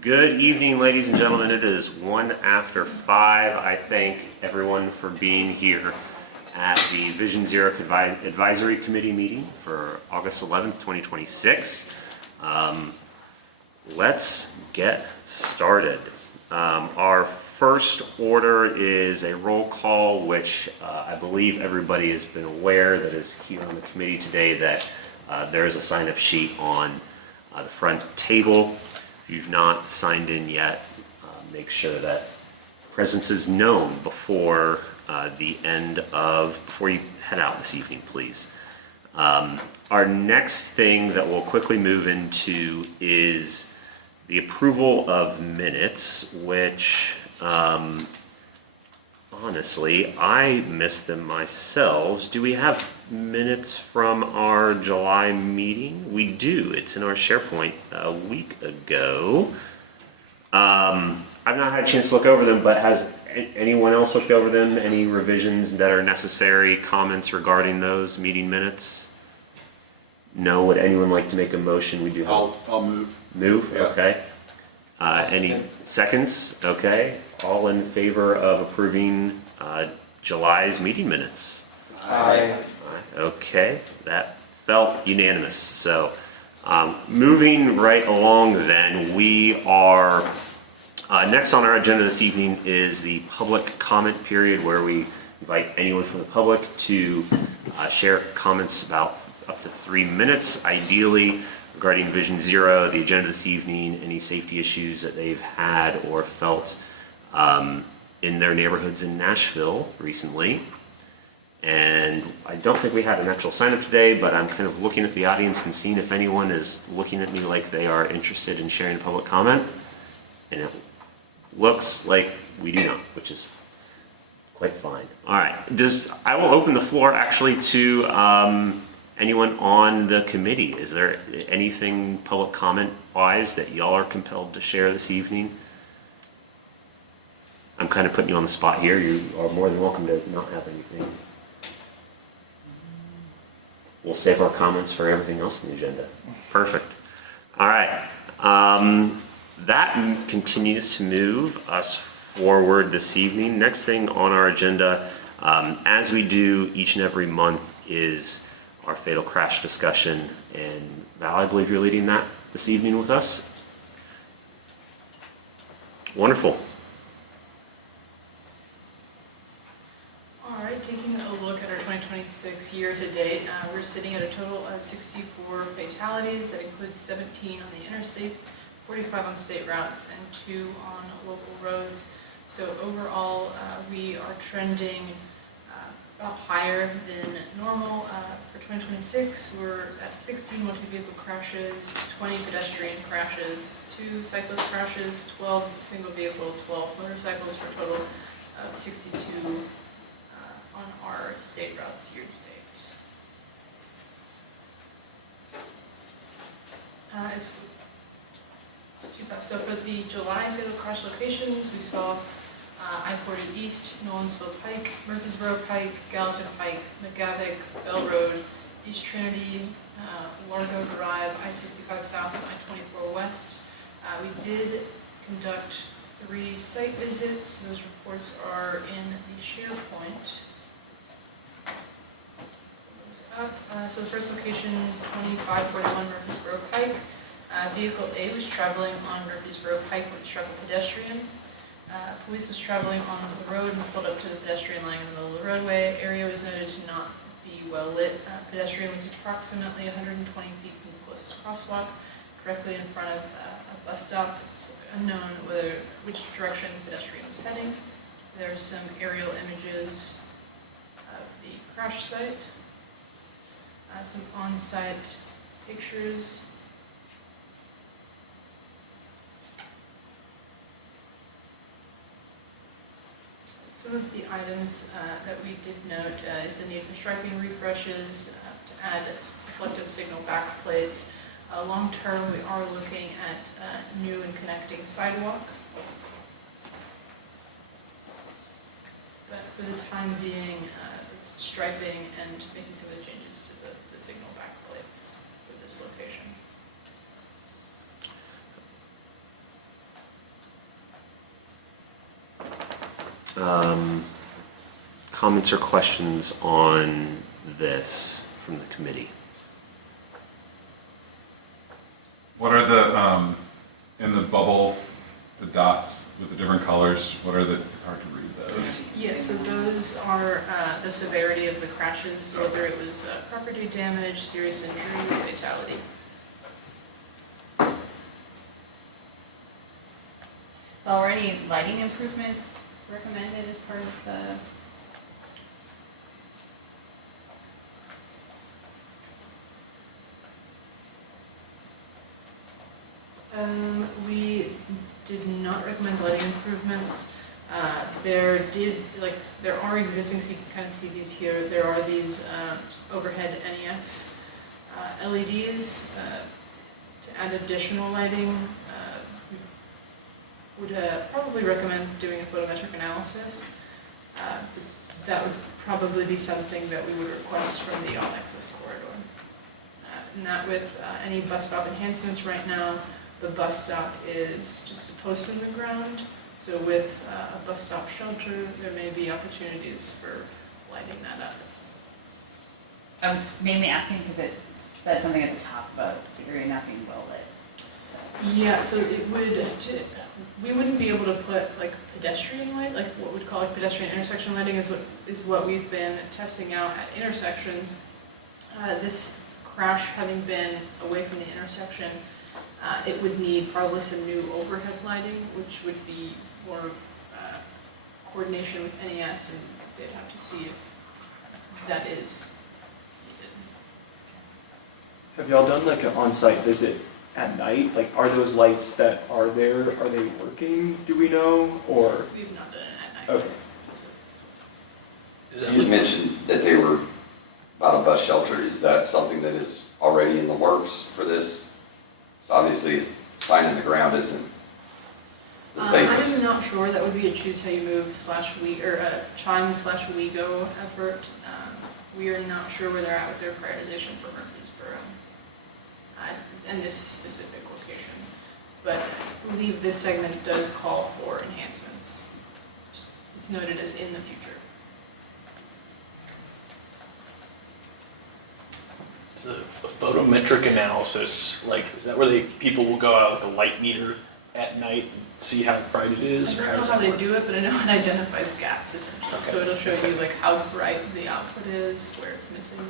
Good evening, ladies and gentlemen. It is 1 after 5. I thank everyone for being here at the Vision Zero Advisory Committee meeting for August 11th, 2026. Let's get started. Our first order is a roll call, which I believe everybody has been aware that is here on the committee today that there is a sign-up sheet on the front table. If you've not signed in yet, make sure that presence is known before before you head out this evening, please. Our next thing that we'll quickly move into is the approval of minutes, which honestly, I missed them myself. Do we have minutes from our July meeting? We do. It's in our SharePoint a week ago. I've not had a chance to look over them, but has anyone else looked over them? Any revisions that are necessary, comments regarding those meeting minutes? No? Would anyone like to make a motion? We do have. I'll move. Move? Yeah. Okay. Any seconds? Okay. All in favor of approving July's meeting minutes? Aye. Okay, that felt unanimous. So moving right along then, we are, next on our agenda this evening is the public comment period, where we invite anyone from the public to share comments about up to 3 minutes, ideally regarding Vision Zero, the agenda this evening, any safety issues that they've had or felt in their neighborhoods in Nashville recently. And I don't think we had an actual sign up today, but I'm kind of looking at the audience and seeing if anyone is looking at me like they are interested in sharing a public comment. And it looks like we do not, which is quite fine. All right, I will open the floor actually to anyone on the committee. Is there anything public comment wise that y'all are compelled to share this evening? I'm kind of putting you on the spot here. You are more than welcome to not have anything. We'll save our comments for everything else on the agenda. Perfect. All right. That continues to move us forward this evening. Next thing on our agenda, as we do each and every month, is our fatal crash discussion. And Val, I believe you're leading that this evening with us. Wonderful. All right, taking a look at our 2026 year-to-date, we're sitting at a total of 64 fatalities. That includes 17 on the interstate, 45 on state routes, and 2 on local roads. So overall, we are trending about higher than normal. For 2026, we're at 16 multi-vehicle crashes, 20 pedestrian crashes, 2 cyclist crashes, 12 single vehicle, 12 motorcycles, for a total of 62 on our state routes year to date. So for the July fatal crash locations, we saw I-40 East, Nolensville Pike, Murfreesboro Pike, Gallatin Pike, McGavick, Bell Road, East Trinity, Largo Drive, I-65 South, and I-24 West. We did conduct 3 site visits. Those reports are in the SharePoint. So the first location, 2541 Murfreesboro Pike. Vehicle A was traveling on Murfreesboro Pike when it struck a pedestrian. Police was traveling on the road and pulled up to the pedestrian line in the middle of the roadway. Area was noted to not be well lit. Pedestrian was approximately 120 feet from the closest crosswalk, directly in front of a bus stop. It's unknown which direction the pedestrian was heading. There's some aerial images of the crash site. Some on-site pictures. Some of the items that we did note is the need for striping refreshes, to add reflective signal backplates. Long term, we are looking at new and connecting sidewalk. But for the time being, it's striping and making some of the changes to the signal backplates for this location. Comments or questions on this from the committee? What are the, in the bubble, the dots with the different colors, what are the, it's hard to read those. Yeah, so those are the severity of the crashes, whether it was property damage, serious injury, or fatality. Well, were any lighting improvements recommended as part of the? We did not recommend lighting improvements. There are existing, so you can kind of see these here, there are these overhead NES LEDs. To add additional lighting, we would probably recommend doing a photometric analysis. That would probably be something that we would request from the all-access corridor. Not with any bus stop enhancements right now. The bus stop is just a post in the ground. So with a bus stop shelter, there may be opportunities for lighting that up. I was mainly asking because it said something at the top about the area not being well lit. Yeah, so it would, we wouldn't be able to put like pedestrian light, like what we'd call like pedestrian intersection lighting is what we've been testing out at intersections. This crash having been away from the intersection, it would need probably some new overhead lighting, which would be more of coordination with NES, and they'd have to see if that is needed. Have y'all done like an on-site visit at night? Like, are those lights that are there, are they working, do we know, or? We've not done it at night. Okay. So you mentioned that they were about a bus shelter. Is that something that is already in the works for this? So obviously, a sign in the ground isn't the safest. I'm not sure. That would be a choose how you move /we or a chime/WeGo effort. We are not sure where they're at with their prioritization for Murfreesboro and this specific location. But I believe this segment does call for enhancements. It's noted as in the future. The photometric analysis, like, is that where people will go out with a light meter at night and see how bright it is? I Or don't know does how that they work? do it, but I know it identifies gaps essentially. Okay. So it'll show you like how bright the output is, where it's missing.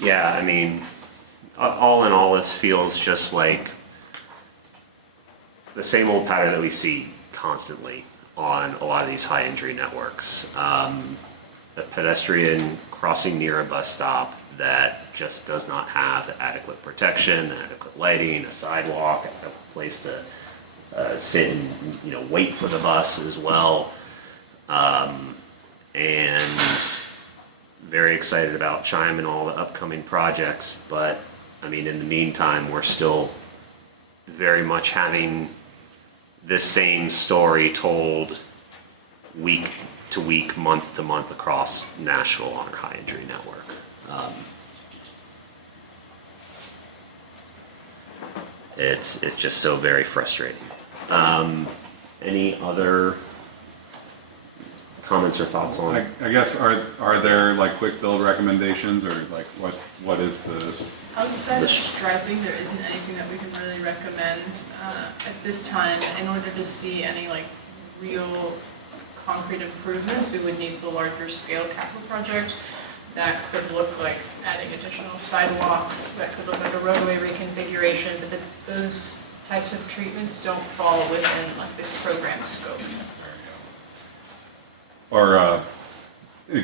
Yeah, I mean, all in all, this feels just like the same old pattern that we see constantly on a lot of these high injury networks. A pedestrian crossing near a bus stop that just does not have adequate protection, adequate lighting, a sidewalk, a place to sit and wait for the bus as well. And very excited about Chime and all the upcoming projects, but I mean, in the meantime, we're still very much having this same story told week to week, month to month across Nashville on our high injury network. It's just so very frustrating. Any other comments or thoughts on? I guess, are there like quick build recommendations, or like what is the, Outside of striping, there isn't anything that we can really recommend at this time. In order to see any like real concrete improvements, we would need the larger scale capital project that could look like adding additional sidewalks, that could look like a roadway reconfiguration, but those types of treatments don't fall within like this program scope. or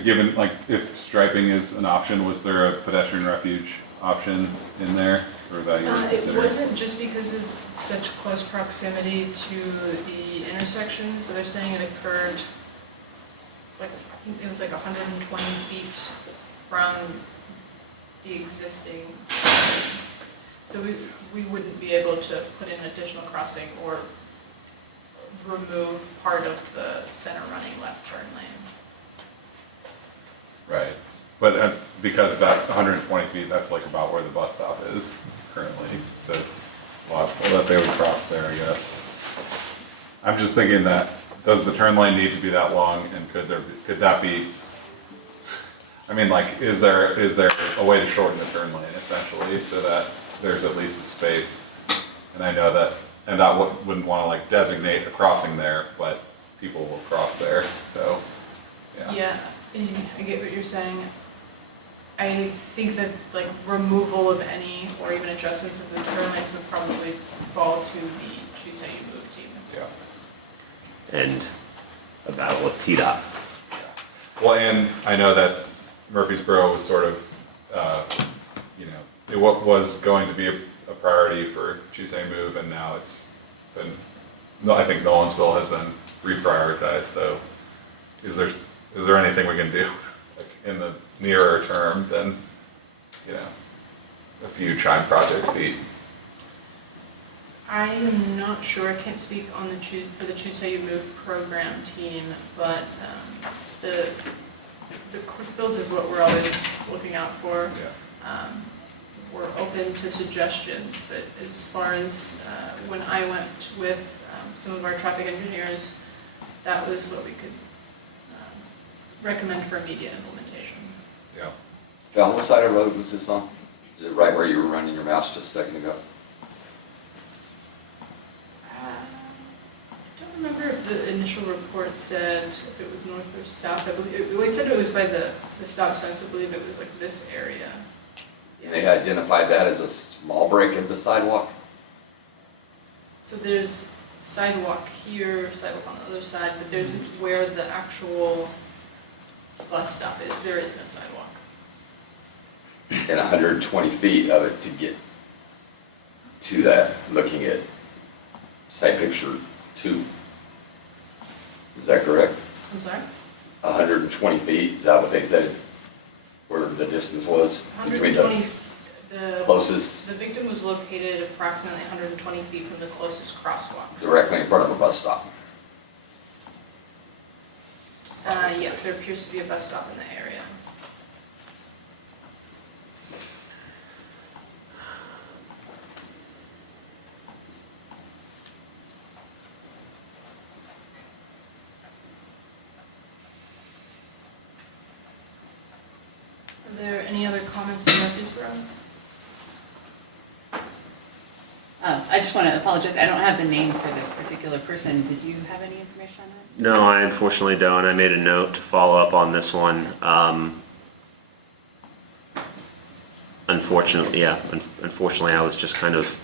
given, like, if striping is an option, was there a pedestrian refuge option in there, or that you were It considering? wasn't just because of such close proximity to the intersection, so they're saying it occurred, like, I think it was like 120 feet from the existing crossing. So we wouldn't be able to put in additional crossing or remove part of the center running left turn lane. Right, but because that 120 feet, that's like about where the bus stop is currently, so it's logical that they would cross there, I guess. I'm just thinking that, does the turn lane need to be that long, and could that be, I mean, like, is there a way to shorten the turn lane essentially, so that there's at least a space? And I know that NDOT wouldn't wanna like designate a crossing there, but people will cross there, so, yeah. Yeah, I get what you're saying. I think that like removal of any or even adjustments of the turn lanes would probably fall to the Choose How You Move team. Yeah. And a battle with TDOT. Well, and I know that Murfreesboro was sort of, you know, it was going to be a priority for Choose How You Move, and now it's been, no, I think Nolensville has been reprioritized, so is there anything we can do like in the nearer term than, you know, a few chime projects deep? I am not sure, I can't speak on for the Choose How You Move program team, but the quick builds is what we're always looking out for. Yeah. We're open to suggestions, but as far as when I went with some of our traffic engineers, that was what we could recommend for immediate implementation. Yeah. John, what side of the road was this on? Is it right where you were running your mouse just a second ago? I don't remember if the initial report said if it was north or south. I believe it said it was by the stop sign, so I believe it was like this area. Yeah. They identified that as a small break of the sidewalk? So there's sidewalk here, sidewalk on the other side, but there's where the actual bus stop is. There is no sidewalk. And 120 feet of it to get to that, looking at site picture 2. Is that correct? I'm sorry? 120 feet, is that what they said, where the distance was between the 120, the closest, victim was located approximately 120 feet from the closest crosswalk. directly in front of a bus stop? Yes, there appears to be a bus stop in the area. Are there any other comments on Murfreesboro? I just want to apologize, I don't have the name for this particular person. Did you have any information on that? No, I unfortunately don't. I made a note to follow up on this one. Unfortunately, unfortunately, I was just kind of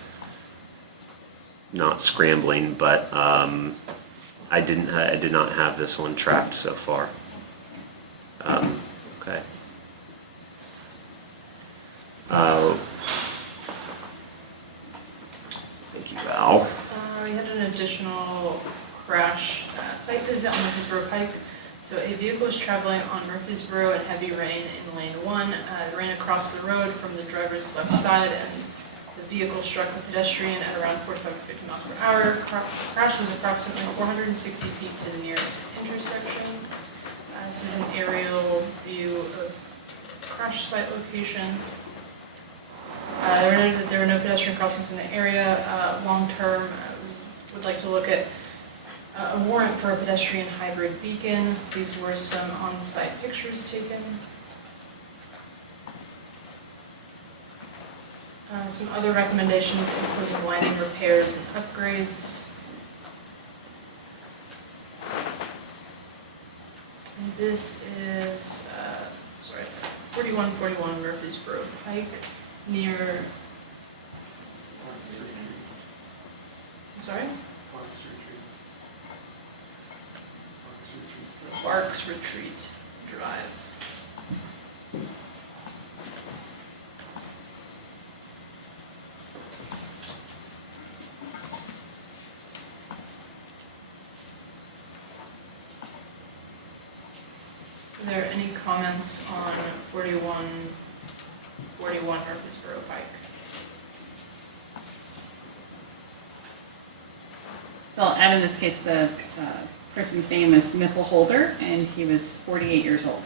not scrambling, but I did not have this one tracked so far. Okay. Thank you, Val. We had an additional crash site visit on Murfreesboro Pike. So a vehicle was traveling on Murfreesboro in heavy rain in lane 1. It ran across the road from the driver's left side, and the vehicle struck a pedestrian at around 45 to 50 miles per hour. The crash was approximately 460 feet to the nearest intersection. This is an aerial view of the crash site location. There were no pedestrian crossings in the area. Long-term, would like to look at a warrant for a pedestrian hybrid beacon. These were some on-site pictures taken. Some other recommendations including lighting repairs and upgrades. And this is, 4141 Murfreesboro Pike near, I'm sorry? Barks Retreat Drive. Are there any comments on 4141 Murfreesboro Pike? So I'll add in this case, the person's name is Mikkel Holder, and he was 48 years old.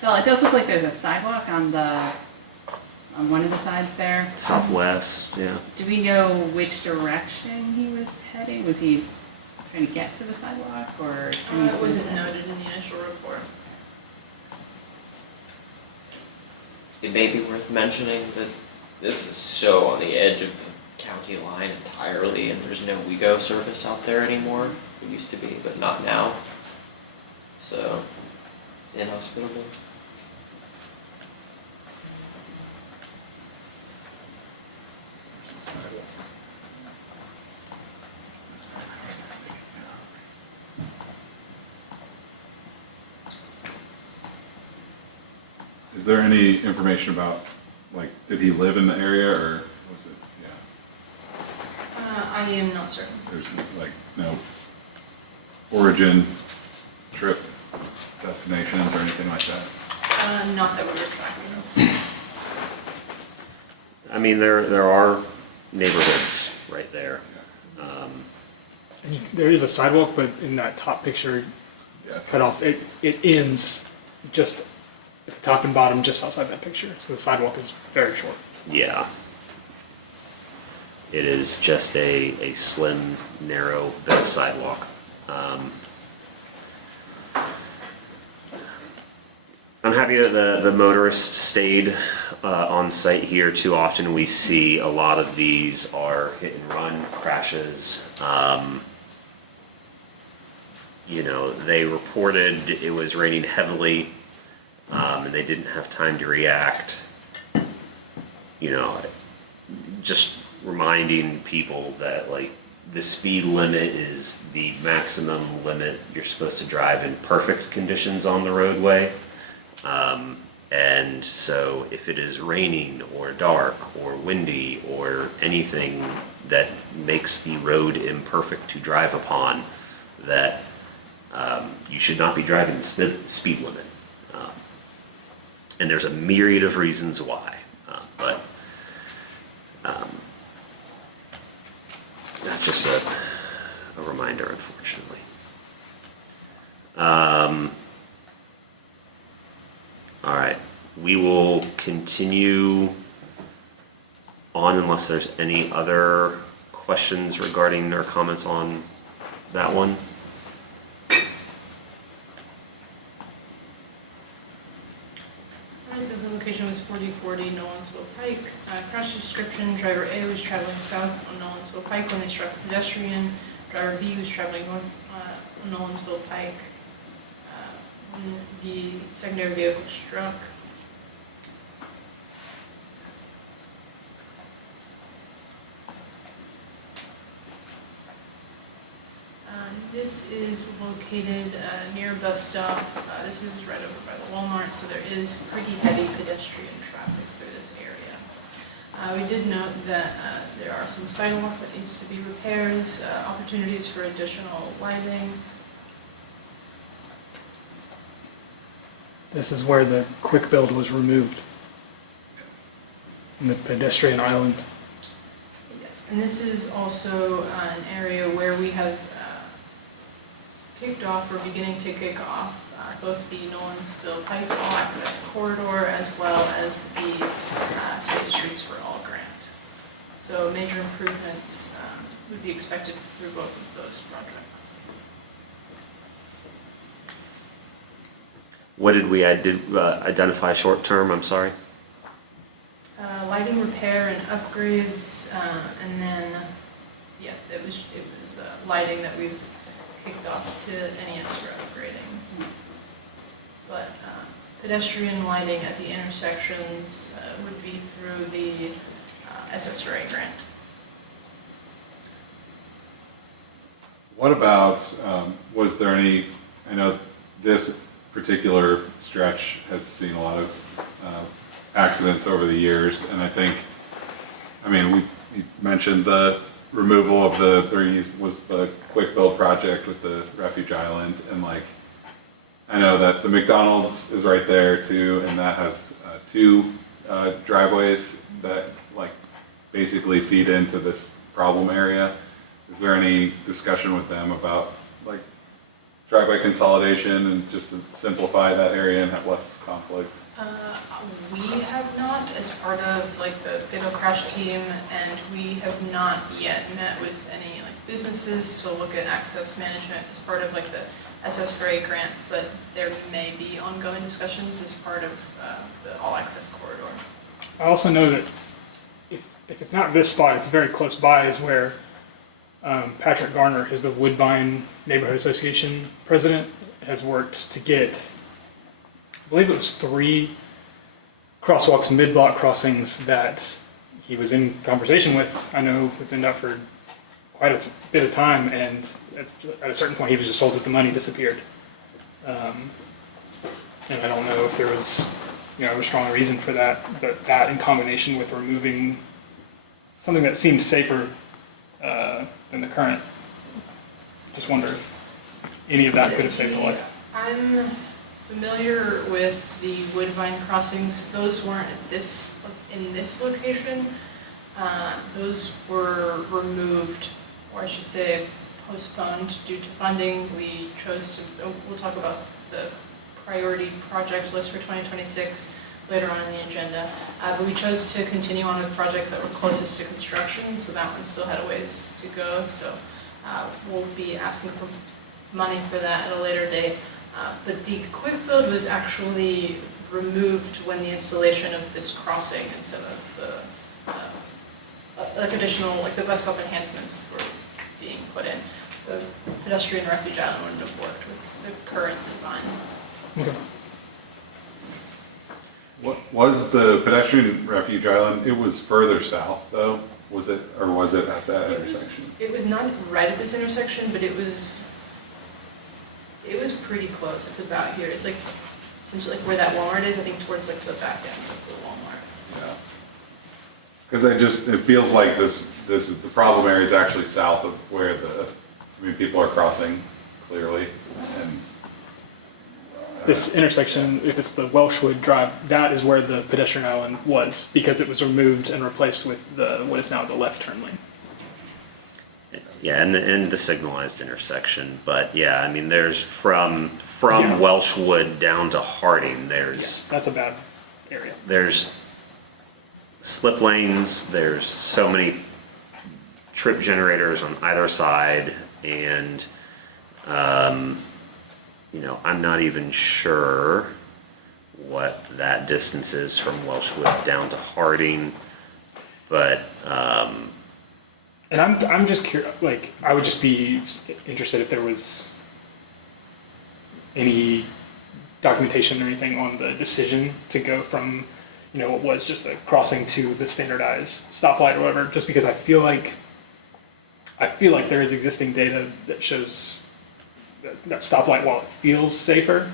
Well, it does look like there's a sidewalk on the on one of the sides there. Southwest, yeah. Do we know which direction he was heading? Was he trying to get to the sidewalk or? It wasn't noted in the initial report. It may be worth mentioning that this is so on the edge of the county line entirely, and there's no WeGo service out there anymore. It used to be, but not now. So, it's inhospitable. Is there any information about, like, did he live in the area or was it, yeah, I am not certain. there's like no origin, trip, destinations or anything like that? Not that we were tracking. I mean, there are neighborhoods right there. And there is a sidewalk, but in that top picture, Yeah, it's cut off. It ends just at the top and bottom, just outside that picture. So the sidewalk is very short. Yeah. It is just a slim, narrow bit of sidewalk. I'm happy that the motorists stayed on site here. Too often we see a lot of these are hit and run crashes. You know, they reported it was raining heavily, and they didn't have time to react. You know, just reminding people that, like, the speed limit is the maximum limit you're supposed to drive in perfect conditions on the roadway. And so if it is raining or dark or windy or anything that makes the road imperfect to drive upon, that you should not be driving the speed limit. And there's a myriad of reasons why, but that's just a reminder, unfortunately. All right, we will continue on unless there's any other questions regarding or comments on that one. Alright, the location was 4040 Nolansville Pike. Crash description, driver A was traveling south on Nolansville Pike when they struck a pedestrian. Driver B was traveling north on Nolansville Pike when the secondary vehicle struck. This is located near a bus stop. This is right over by the Walmart, so there is pretty heavy pedestrian traffic through this area. We did note that there are some sidewalk that needs to be repairs, opportunities for additional lighting. This is where the quick build was removed. In the pedestrian island. Yes, and this is also an area where we have kicked off or beginning to kick off both the Nolansville Pike all-access corridor as well as the Safe Streets for All grant. So major improvements would be expected through both of those projects. What did we identify short term? I'm sorry. Lighting repair and upgrades, and then, yeah, it was lighting that we've kicked off to any extra upgrading. But pedestrian lighting at the intersections would be through the SSRA grant. What about, was there any, I know this particular stretch has seen a lot of accidents over the years, and I think, I mean, you mentioned the removal of was the quick build project with the refuge island, and like, I know that the McDonald's is right there too, and that has two driveways that like basically feed into this problem area. Is there any discussion with them about like driveway consolidation and just to simplify that area and have less conflicts? We have not as part of like the fatal crash team, and we have not yet met with any like businesses to look at access management as part of like the SS4A grant, but there may be ongoing discussions as part of the all access corridor. I also know that if it's not this spot, it's very close by is where Patrick Garner, who's the Woodbine Neighborhood Association president, has worked to get, I believe it was 3 crosswalks, mid-block crossings that he was in conversation with, I know, with NDOT for quite a bit of time, and at a certain point he was just told that the money disappeared. And I don't know if there was, a strong reason for that, but that in combination with removing something that seemed safer than the current, just wonder if any of that could have saved a life. I'm familiar with the Woodbine crossings. Those weren't in this location. Those were removed, or I should say postponed due to funding. We chose to, we'll talk about the priority project list for 2026 later on in the agenda. But we chose to continue on with projects that were closest to construction, so that one still had a ways to go. So we'll be asking for money for that at a later date. But the quick build was actually removed when the installation of this crossing instead of the like additional, like the bus stop enhancements were being put in. The pedestrian refuge island wouldn't have worked with the current design. Okay. What was the pedestrian refuge island? It was further south though, was it, or was it at that intersection? It was not right at this intersection, but it was pretty close. It's about here. It's like essentially like where that Walmart is, I think towards like the back end of the Walmart. Yeah. Because it feels like the problem area is actually south of where people are crossing clearly, and This intersection, if it's the Welshwood Drive, that is where the pedestrian island was, because it was removed and replaced with what is now the left turn lane. Yeah, and the signalized intersection, but yeah, I mean, there's from Yeah. Welshwood down to Harding, there's That's a bad area. there's slip lanes, there's so many trip generators on either side, and I'm not even sure what that distance is from Welshwood down to Harding, but And I'm just curious, like, I would just be interested if there was any documentation or anything on the decision to go from, what was just a crossing to the standardized stoplight or whatever, just because I feel like there is existing data that shows that stoplight, while it feels safer,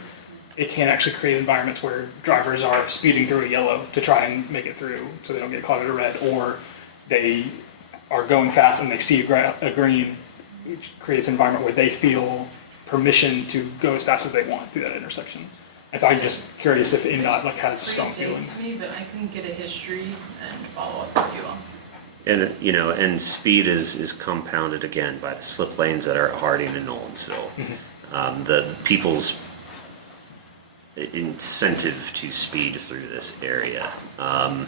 it can actually create environments where drivers are speeding through a yellow to try and make it through so they don't get caught at a red, or they are going fast and they see a green, which creates an environment where they feel permission to go as fast as they want through that intersection. And so I'm just curious if NDOT has strong feelings. Predates me, but I can get a history and follow up with you on. and and speed is compounded again by the slip lanes that are at Harding and Nolensville. The people's incentive to speed through this area. I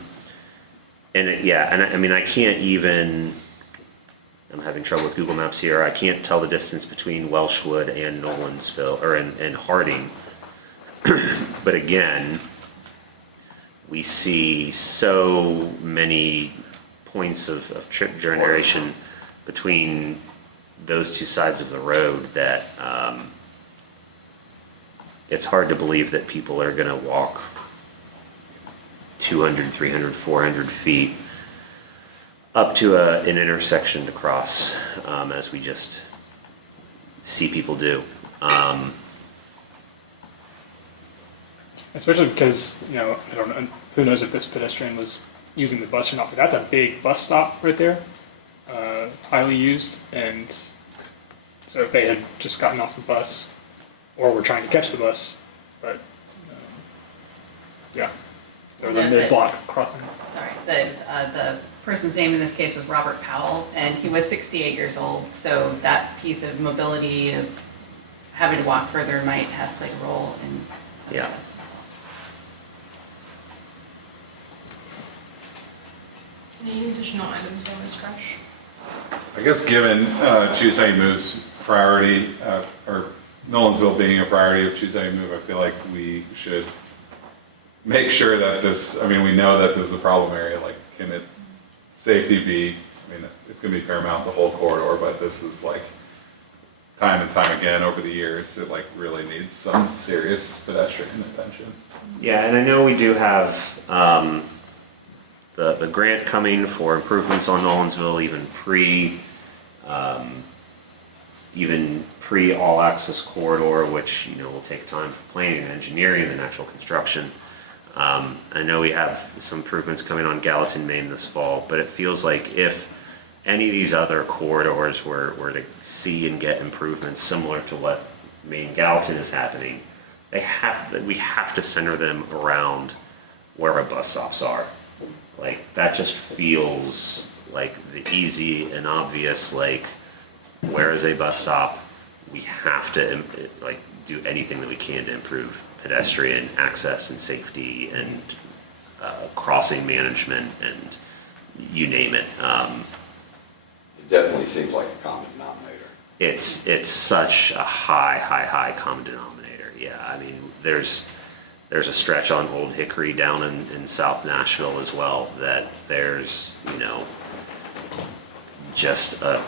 can't even, I'm having trouble with Google Maps here, I can't tell the distance between Welshwood and Nolensville, or and Harding. But again, we see so many points of trip generation between those two sides of the road that it's hard to believe that people are gonna walk 200, 300, 400 feet up to an intersection to cross, as we just see people do. Especially because, I don't know, who knows if this pedestrian was using the bus or not, but that's a big bus stop right there, highly used, and so if they had just gotten off the bus, or were trying to catch the bus, but, yeah, there was a mid-block crossing. Sorry, the person's name in this case was Robert Powell, and he was 68 years old, so that piece of mobility of having to walk further might have played a role in some of Yeah. this. Any additional items on this crash? I guess given Choose How You Move's priority, or Nolensville being a priority of Choose How You Move, I feel like we should make sure that this, I mean, we know that this is a problem area, like, can it, safety be, I mean, it's gonna be paramount the whole corridor, but this is like, time and time again over the years, it like really needs some serious pedestrian attention. Yeah, and I know we do have the grant coming for improvements on Nolensville, even pre all access corridor, which will take time for planning and engineering and actual construction. I know we have some improvements coming on Gallatin, Maine this fall, but it feels like if any of these other corridors were to see and get improvements similar to what Maine Gallatin is happening, we have to center them around where our bus stops are. Like, that just feels like the easy and obvious, like, where is a bus stop? We have to do anything that we can to improve pedestrian access and safety and crossing management and you name it. It definitely seems like a common denominator. It's such a high common denominator. Yeah, I mean, there's a stretch on Old Hickory down in South Nashville as well that there's just a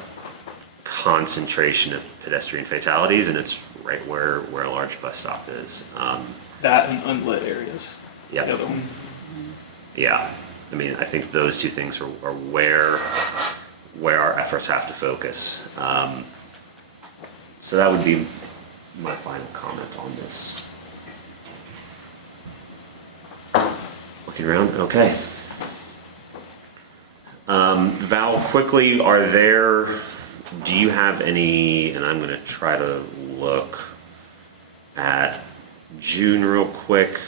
concentration of pedestrian fatalities, and it's right where a large bus stop is. That and unlit areas. Yep. The other one. Yeah, I mean, I think those two things are where our efforts have to focus. So that would be my final comment on this. Looking around, okay. Val, quickly, do you have any, and I'm gonna try to look at June real quick.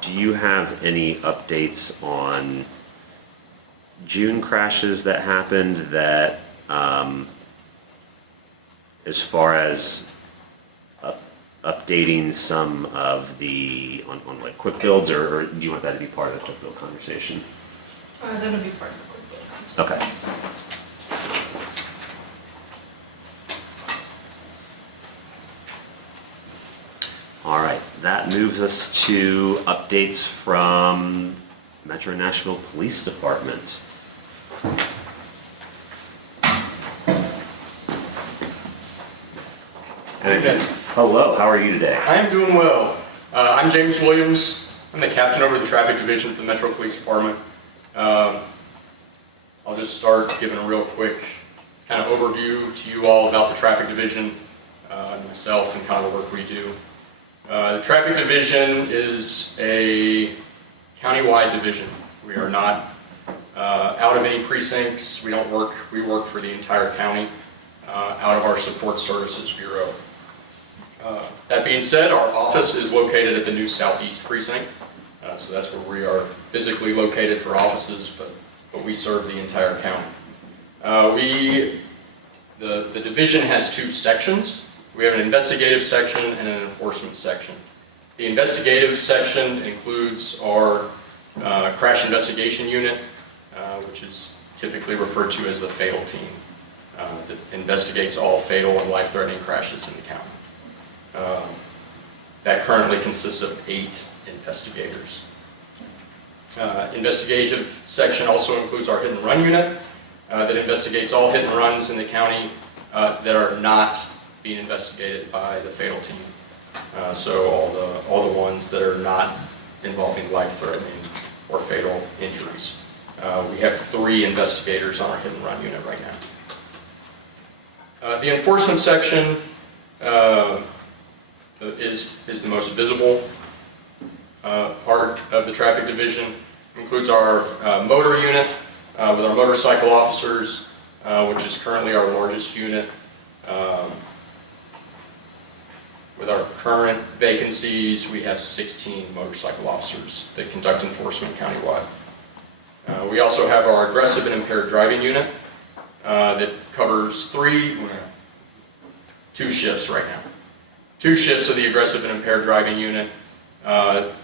Do you have any updates on June crashes that happened that, as far as updating some of on like quick builds, or do you want that to be part of the quick build conversation? That'll be part of the quick build conversation. Okay. All right, that moves us to updates from Metro Nashville Police Department. And hello, how are you today? I am doing well. I'm James Williams. I'm the captain over the traffic division for the Metro Police Department. I'll just start giving a real quick kind of overview to you all about the traffic division, myself, and kind of the work we do. The traffic division is a countywide division. We are not out of any precincts. We work for the entire county out of our Support Services Bureau. That being said, our office is located at the new Southeast Precinct, so that's where we are physically located for offices, but we serve the entire county. The division has two sections. We have an investigative section and an enforcement section. The investigative section includes our crash investigation unit, which is typically referred to as the fatal team, that investigates all fatal and life-threatening crashes in the county. That currently consists of 8 investigators. Investigative section also includes our hit and run unit that investigates all hit and runs in the county that are not being investigated by the fatal team. So all the ones that are not involving life-threatening or fatal injuries. We have 3 investigators on our hit and run unit right now. The enforcement section is the most visible part of the traffic division. Includes our motor unit with our motorcycle officers, which is currently our largest unit. With our current vacancies, we have 16 motorcycle officers that conduct enforcement countywide. We also have our aggressive and impaired driving unit that covers 2 shifts right 2 shifts of the aggressive and impaired driving unit.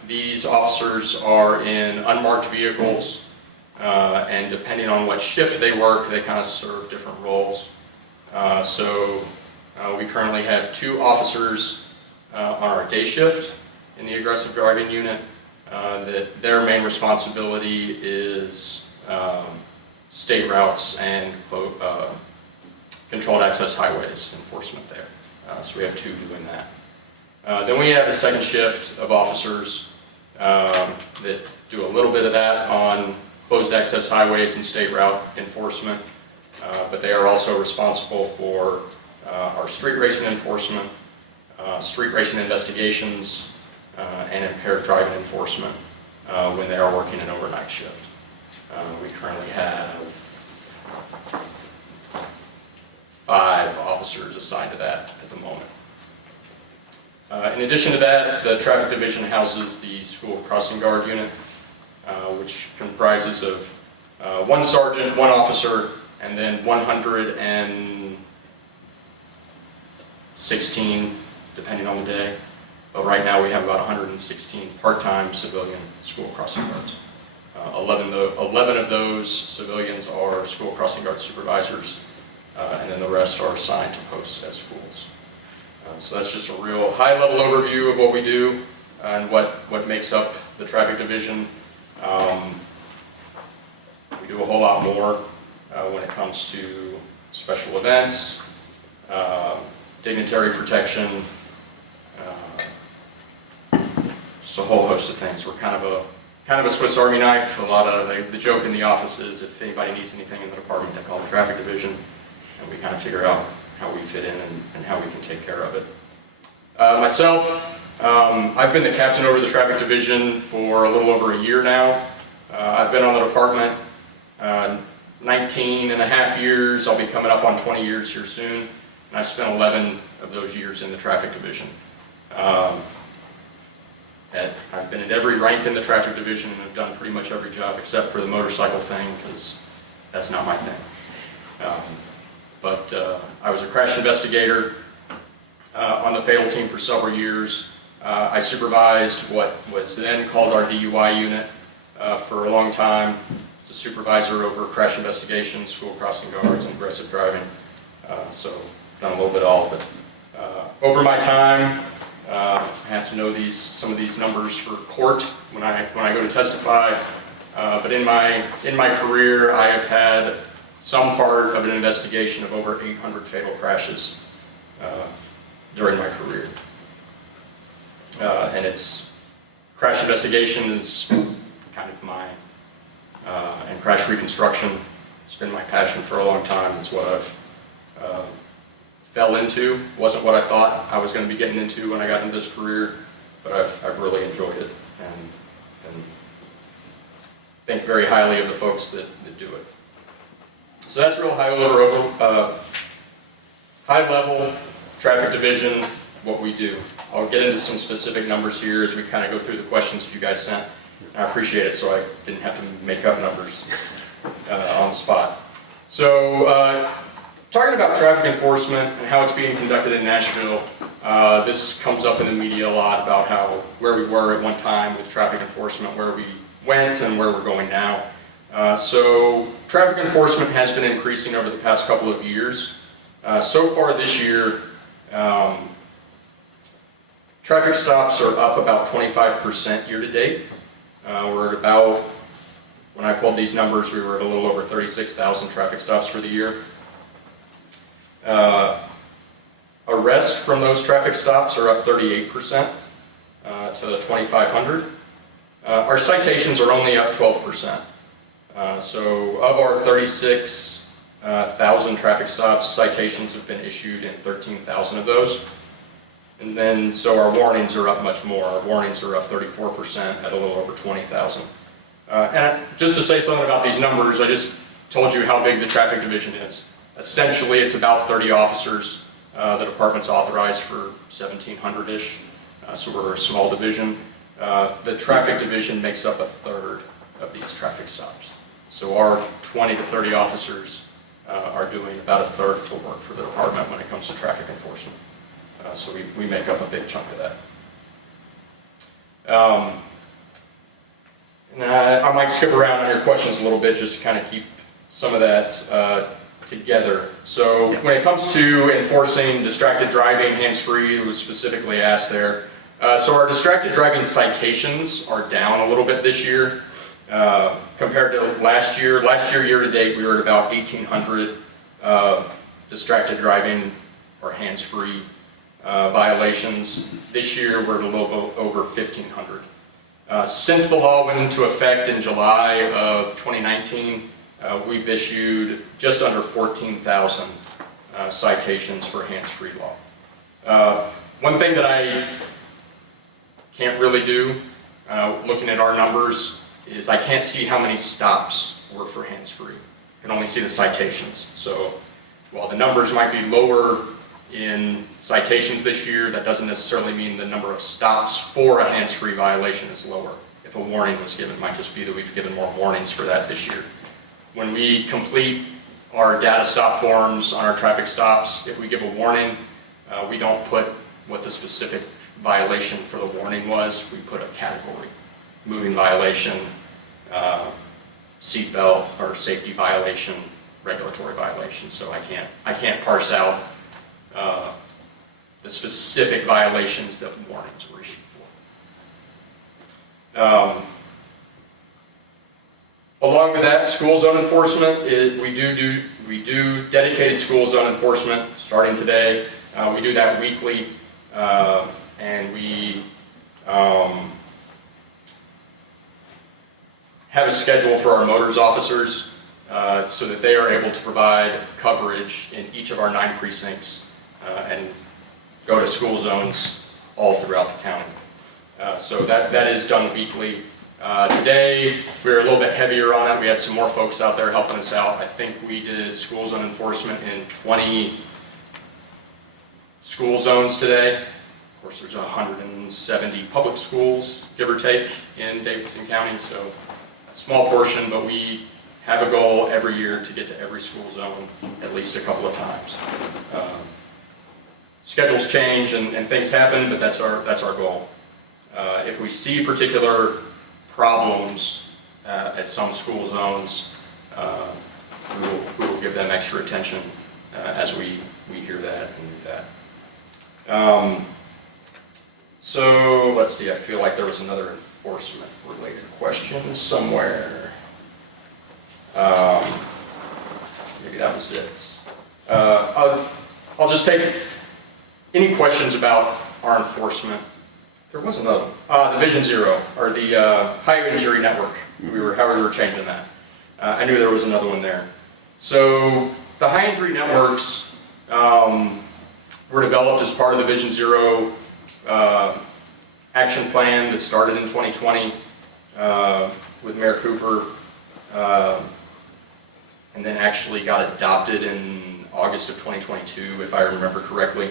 These officers are in unmarked vehicles, and depending on what shift they work, they kind of serve different roles. We currently have 2 officers on our day shift in the aggressive driving unit. That their main responsibility is state routes and controlled access highways enforcement there. So we have 2 doing that. Then we have a second shift of officers that do a little bit of that on closed access highways and state route enforcement, but they are also responsible for our street racing enforcement, street racing investigations, and impaired driving enforcement when they are working an overnight shift. We currently have 5 officers assigned to that at the moment. In addition to that, the traffic division houses the school crossing guard unit, which comprises of 1 sergeant, 1 officer, and then 116, depending on the day. But right now we have about 116 part-time civilian school crossing guards. 11 of those civilians are school crossing guard supervisors, and then the rest are assigned to posts at schools. So that's just a real high-level overview of what we do and what makes up the traffic division. We do a whole lot more when it comes to special events, dignitary protection, just a whole host of things. We're kind of a Swiss Army knife. A lot of the joke in the office is if anybody needs anything in the department, they call the traffic division, and we kind of figure out how we fit in and how we can take care of it. Myself, I've been the captain over the traffic division for a little over a year now. I've been on the department 19 and a half years. I'll be coming up on 20 years here soon, and I've spent 11 of those years in the traffic division. I've been in every rank in the traffic division and have done pretty much every job except for the motorcycle thing, because that's not my thing. I was a crash investigator on the fatal team for several years. I supervised what was then called our DUI unit for a long time. As a supervisor over crash investigations, school crossing guards, and aggressive driving. So done a little bit of all of it. Over my time, I have to know some of these numbers for court when I go to testify. But in my career, I have had some part of an investigation of over 800 fatal crashes during my career. And it's crash investigation is kind of my and crash reconstruction. It's been my passion for a long time. It's what I've fell into. Wasn't what I thought I was going to be getting into when I got into this career, but I've really enjoyed it and think very highly of the folks that do it. So that's real high level traffic division, what we do. I'll get into some specific numbers here as we kind of go through the questions that you guys sent. I appreciate it, so I didn't have to make up numbers on the spot. So talking about traffic enforcement and how it's being conducted in Nashville, this comes up in the media a lot about where we were at one time with traffic enforcement, where we went and where we're going now. So traffic enforcement has been increasing over the past couple of years. So far this year, traffic stops are up about 25% year to date. We're at about, when I pulled these numbers, we were at a little over 36,000 traffic stops for the year. Arrests from those traffic stops are up 38% to 2,500. Our citations are only up 12%. So of our 36,000 traffic stops, citations have been issued in 13,000 of those. And then, so our warnings are up much more. Our warnings are up 34% at a little over 20,000. And just to say something about these numbers, I just told you how big the traffic division is. Essentially, it's about 30 officers. The department's authorized for 1,700-ish, so we're a small division. The traffic division makes up a third of these traffic stops. So our 20 to 30 officers are doing about a third of the work for the department when it comes to traffic enforcement. So we make up a big chunk of that. And I might skip around on your questions a little bit just to kind of keep some of that together. So when it comes to enforcing distracted driving, hands-free, it was specifically asked there. So our distracted driving citations are down a little bit this year compared to last year. Last year, year-to-date, we were at about 1,800 distracted driving or hands-free violations. This year, we're at a little over 1,500. Since the law went into effect in July of 2019, we've issued just under 14,000 citations for hands-free law. One thing that I can't really do, looking at our numbers, is I can't see how many stops were for hands-free. I can only see the citations. So while the numbers might be lower in citations this year, that doesn't necessarily mean the number of stops for a hands-free violation is lower. If a warning was given, it might just be that we've given more warnings for that this year. When we complete our data stop forms on our traffic stops, if we give a warning, we don't put what the specific violation for the warning was. We put a category: moving violation, seatbelt or safety violation, regulatory violation. So I can't parse out the specific violations that warnings were issued for. Along with that, school zone enforcement, we do dedicated school zone enforcement starting today. We do that weekly, and we have a schedule for our motors officers so that they are able to provide coverage in each of our 9 precincts and go to school zones all throughout the county. So that is done weekly. Today, we were a little bit heavier on it. We had some more folks out there helping us out. I think we did school zone enforcement in 20 school zones today. Of course, there's 170 public schools, give or take, in Davidson County, so a small portion, but we have a goal every year to get to every school zone at least a couple of times. Schedules change and things happen, but that's our goal. If we see particular problems at some school zones, we will give them extra attention as we hear that and do that. So let's see, I feel like there was another enforcement related question somewhere. Maybe that was it. I'll just take any questions about our enforcement. There was another one. The Vision Zero, or the high injury network. How we were changing that. I knew there was another one there. So the high injury networks were developed as part of the Vision Zero action plan that started in 2020 with Mayor Cooper, and then actually got adopted in August of 2022, if I remember correctly.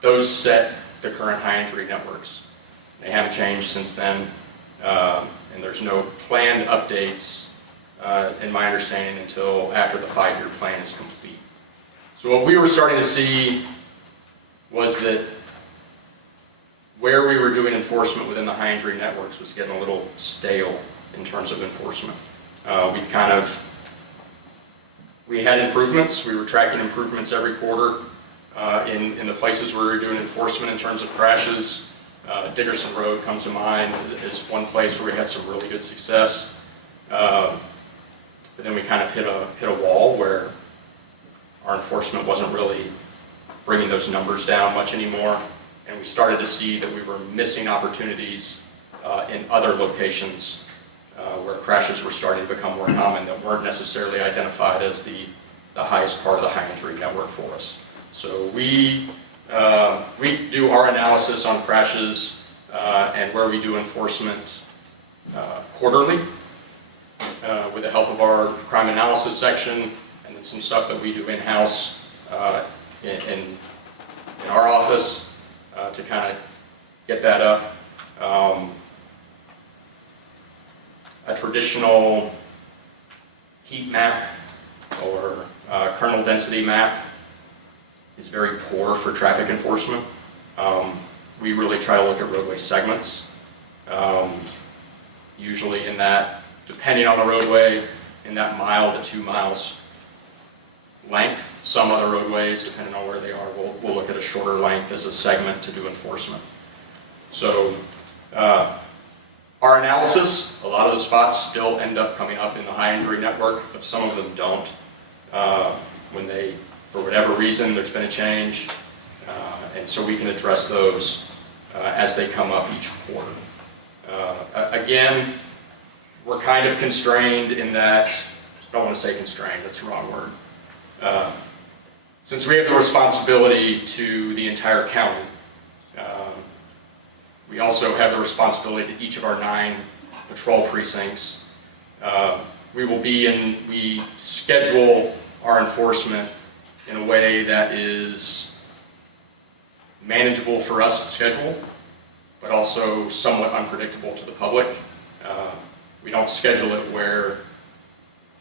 Those set the current high injury networks. They haven't changed since then, and there's no planned updates, in my understanding, until after the 5-year plan is complete. So what we were starting to see was that where we were doing enforcement within the high injury networks was getting a little stale in terms of enforcement. We had improvements. We were tracking improvements every quarter in the places where we were doing enforcement in terms of crashes. Dickerson Road comes to mind as one place where we had some really good success. But then we kind of hit a wall where our enforcement wasn't really bringing those numbers down much anymore. And we started to see that we were missing opportunities in other locations where crashes were starting to become more common that weren't necessarily identified as the highest part of the high injury network for us. So we do our analysis on crashes and where we do enforcement quarterly with the help of our crime analysis section, and then some stuff that we do in-house in our office to kind of get that up. A traditional heat map or kernel density map is very poor for traffic enforcement. We really try to look at roadway segments. Usually in that, depending on the roadway, in that mile to 2 miles length. Some other roadways, depending on where they are, we'll look at a shorter length as a segment to do enforcement. So our analysis, a lot of the spots still end up coming up in the high injury network, but some of them don't. When they, for whatever reason, there's been a change, and so we can address those as they come up each quarter. Again, we're kind of constrained in that, I don't want to say constrained, that's the wrong word. Since we have the responsibility to the entire county, we also have the responsibility to each of our 9 patrol precincts. We schedule our enforcement in a way that is manageable for us to schedule, but also somewhat unpredictable to the public. We don't schedule it where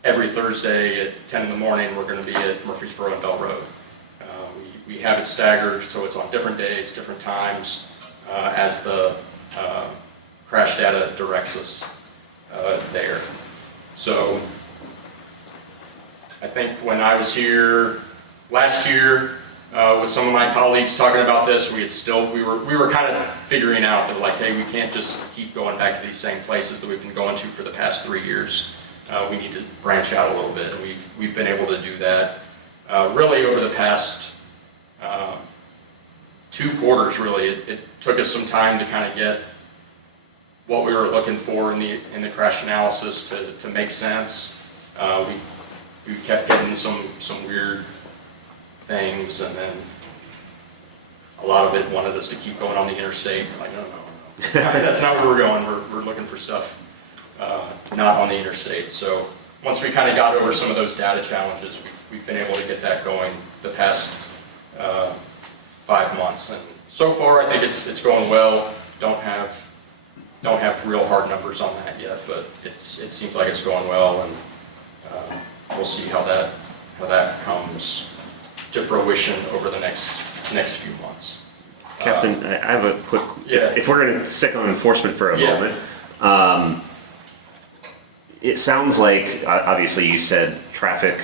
every Thursday at 10 in the morning we're going to be at Murfreesboro and Bell Road. We have it staggered so it's on different days, different times, as the crash data directs us there. So I think when I was here last year with some of my colleagues talking about this, we were kind of figuring out that, like, hey, we can't just keep going back to these same places that we've been going to for the past 3 years. We need to branch out a little bit, and we've been able to do that really over the past 2 quarters. Really, it took us some time to kind of get what we were looking for in the crash analysis to make sense. We kept getting some weird things, and then a lot of it wanted us to keep going on the interstate. Like, no, that's not where we're going. We're looking for stuff not on the interstate. So once we kind of got over some of those data challenges, we've been able to get that going the past 5 months, and so far I think it's going well. Don't have real hard numbers on that yet, but it seems like it's going well, and we'll see how that comes to fruition over the next few months. Captain, I have a quick, Yeah. if we're going to stick on enforcement for a Yeah. moment. It sounds like, obviously you said traffic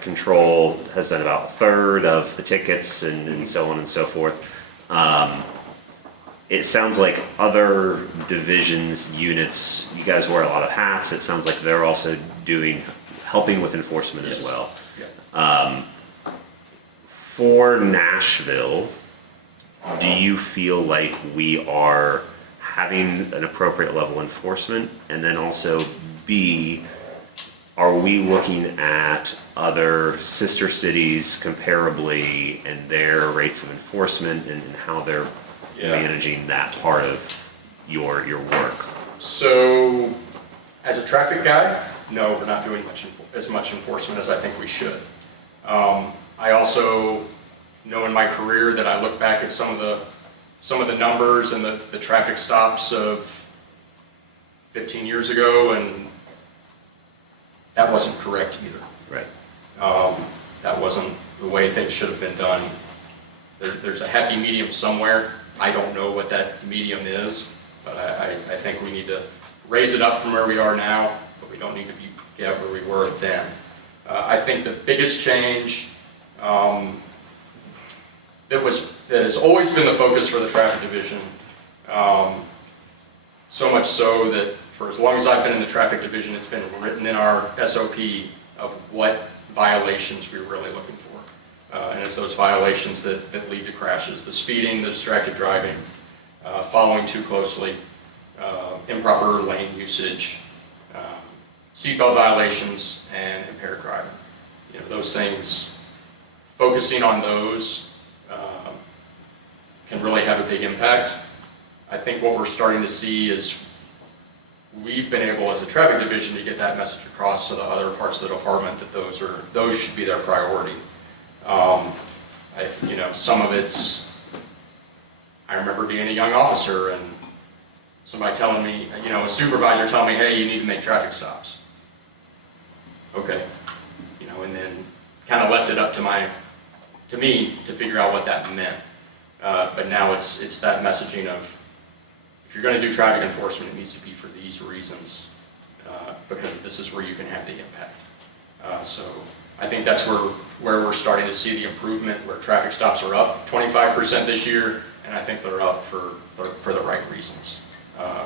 control has been about a third of the tickets and so on and so forth. It sounds like other divisions, units, you guys wear a lot of hats. It sounds like they're also helping with enforcement as Yes. well. Yeah. For Nashville, do you feel like we are having an appropriate level of enforcement? And then also, B, are we looking at other sister cities comparably and their rates of enforcement and how they're managing that part of your work? So, as a traffic guy, no, we're not doing as much enforcement as I think we should. I also know in my career that I look back at some of the numbers and the traffic stops of 15 years ago, and that wasn't correct either. Right. That wasn't the way things should have been done. There's a happy medium somewhere. I don't know what that medium is, but I think we need to raise it up from where we are now, but we don't need to get where we were then. I think the biggest change that has always been the focus for the traffic division, so much so that for as long as I've been in the traffic division, it's been written in our SOP of what violations we're really looking for. And it's those violations that lead to crashes: the speeding, the distracted driving, following too closely, improper lane usage, seatbelt violations, and impaired driving. You know, those things, focusing on those can really have a big impact. I think what we're starting to see is we've been able as a traffic division to get that message across to the other parts of the department that those should be their priority. Some of it's, I remember being a young officer and somebody telling me, a supervisor telling me, hey, you need to make traffic stops. Okay. And then kind of left it up to my to me, to figure out what that meant. But now it's that messaging of, if you're gonna do traffic enforcement, it needs to be for these reasons, because this is where you can have the impact. So I think that's where we're starting to see the improvement, where traffic stops are up 25% this year, and I think they're up for the right reasons,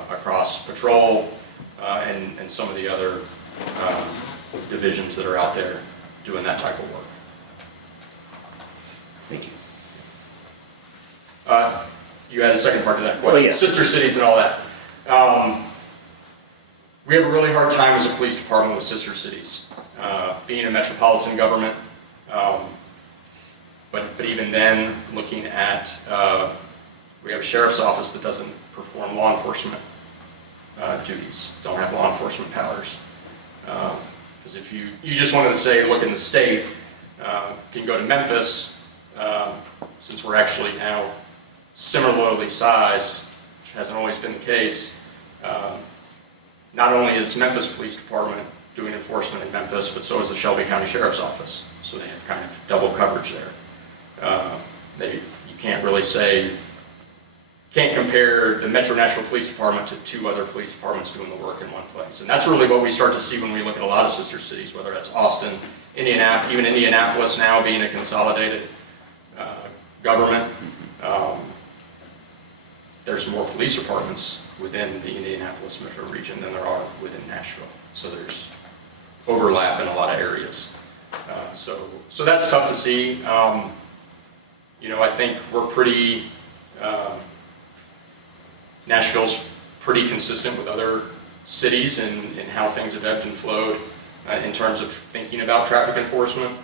across patrol, and some of the other divisions that are out there doing that type of work. Thank you. You had a second part to that question. Oh, yes. Sister cities and all that. We have a really hard time as a police department with sister cities, being a metropolitan government. But even then, looking at, we have a sheriff's office that doesn't perform law enforcement duties, don't have law enforcement powers. Because if you just wanted to say, look in the state, you can go to Memphis, since we're actually now similarly sized, which hasn't always been the case. Not only is Memphis Police Department doing enforcement in Memphis, but so is the Shelby County Sheriff's Office. So they have kind of double coverage there. You can't really say, can't compare the Metro Nashville Police Department to two other police departments doing the work in one place. And that's really what we start to see when we look at a lot of sister cities, whether that's Austin, Indianapolis, even Indianapolis now being a consolidated government. There's more police departments within the Indianapolis metro region than there are within Nashville. So there's overlap in a lot of areas. So that's tough to see. You know, I think we're pretty, Nashville's pretty consistent with other cities in how things have ebbed and flowed in terms of thinking about traffic enforcement.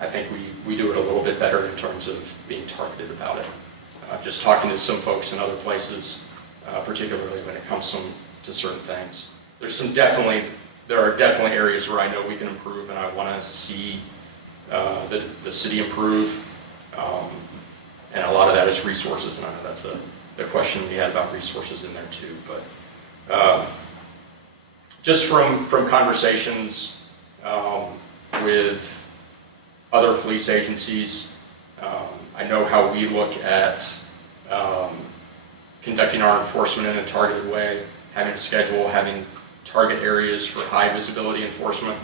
I think we do it a little bit better in terms of being targeted about it. Just talking to some folks in other places, particularly when it comes to certain things. There are definitely areas where I know we can improve, and I want to see the city improve. And a lot of that is resources, and I know that's the question we had about resources in there too. But just from conversations with other police agencies, I know how we look at conducting our enforcement in a targeted way, having a schedule, having target areas for high visibility enforcement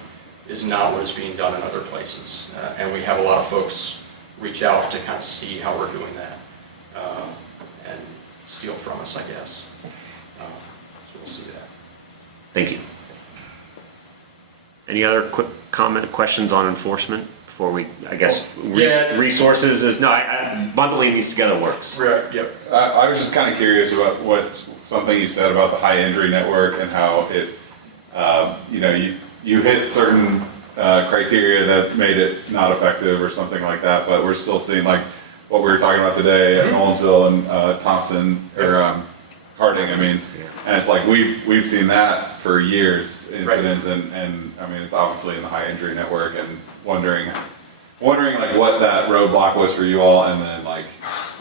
is not what is being done in other places. And we have a lot of folks reach out to kind of see how we're doing that and steal from us, I guess. So we'll see that. Thank you. Any other quick questions on enforcement before we, I guess, resources is, no, bundling these together works. Right, yep. I was just kind of curious about something you said about the high injury network and how it, you know, you hit certain criteria that made it not effective or something like that, but we're still seeing like what we were talking about today at Nolensville and Thompson or Harding. I mean, and it's like we've seen that for years, incidents, and I mean it's obviously in the high injury network, and wondering like what that roadblock was for you all, and then like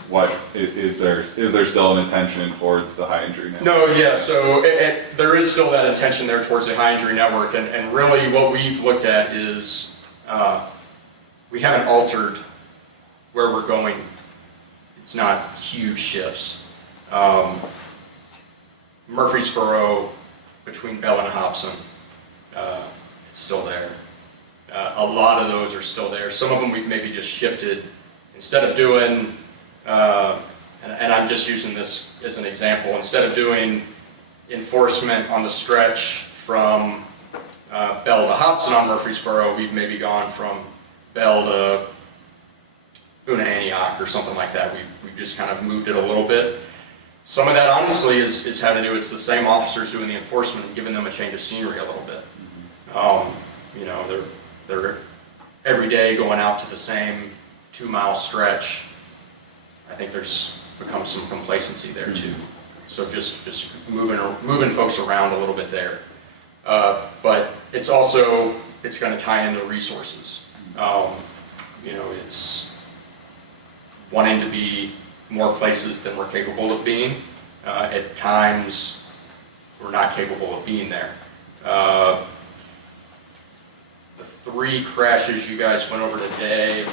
what is there still an intention towards the high injury network? No, yeah, so there is still that intention there towards the high injury network, and really what we've looked at is we haven't altered where we're going. It's not huge shifts. Murfreesboro between Bell and Hobson, it's still there. A lot of those are still there. Some of them we've maybe just shifted. Instead of doing, and I'm just using this as an example, instead of doing enforcement on the stretch from Bell to Hobson on Murfreesboro, we've maybe gone from Bell to Una Antioch or something like that. We've just kind of moved it a little bit. Some of that honestly is having to do, it's the same officers doing the enforcement and giving them a change of scenery a little bit. You know, they're every day going out to the same 2-mile stretch. I think there's become some complacency there too. So just moving folks around a little bit there. But it's also, it's going to tie into resources. You know, it's wanting to be more places than we're capable of being. At times, we're not capable of being there. The 3 crashes you guys went over today,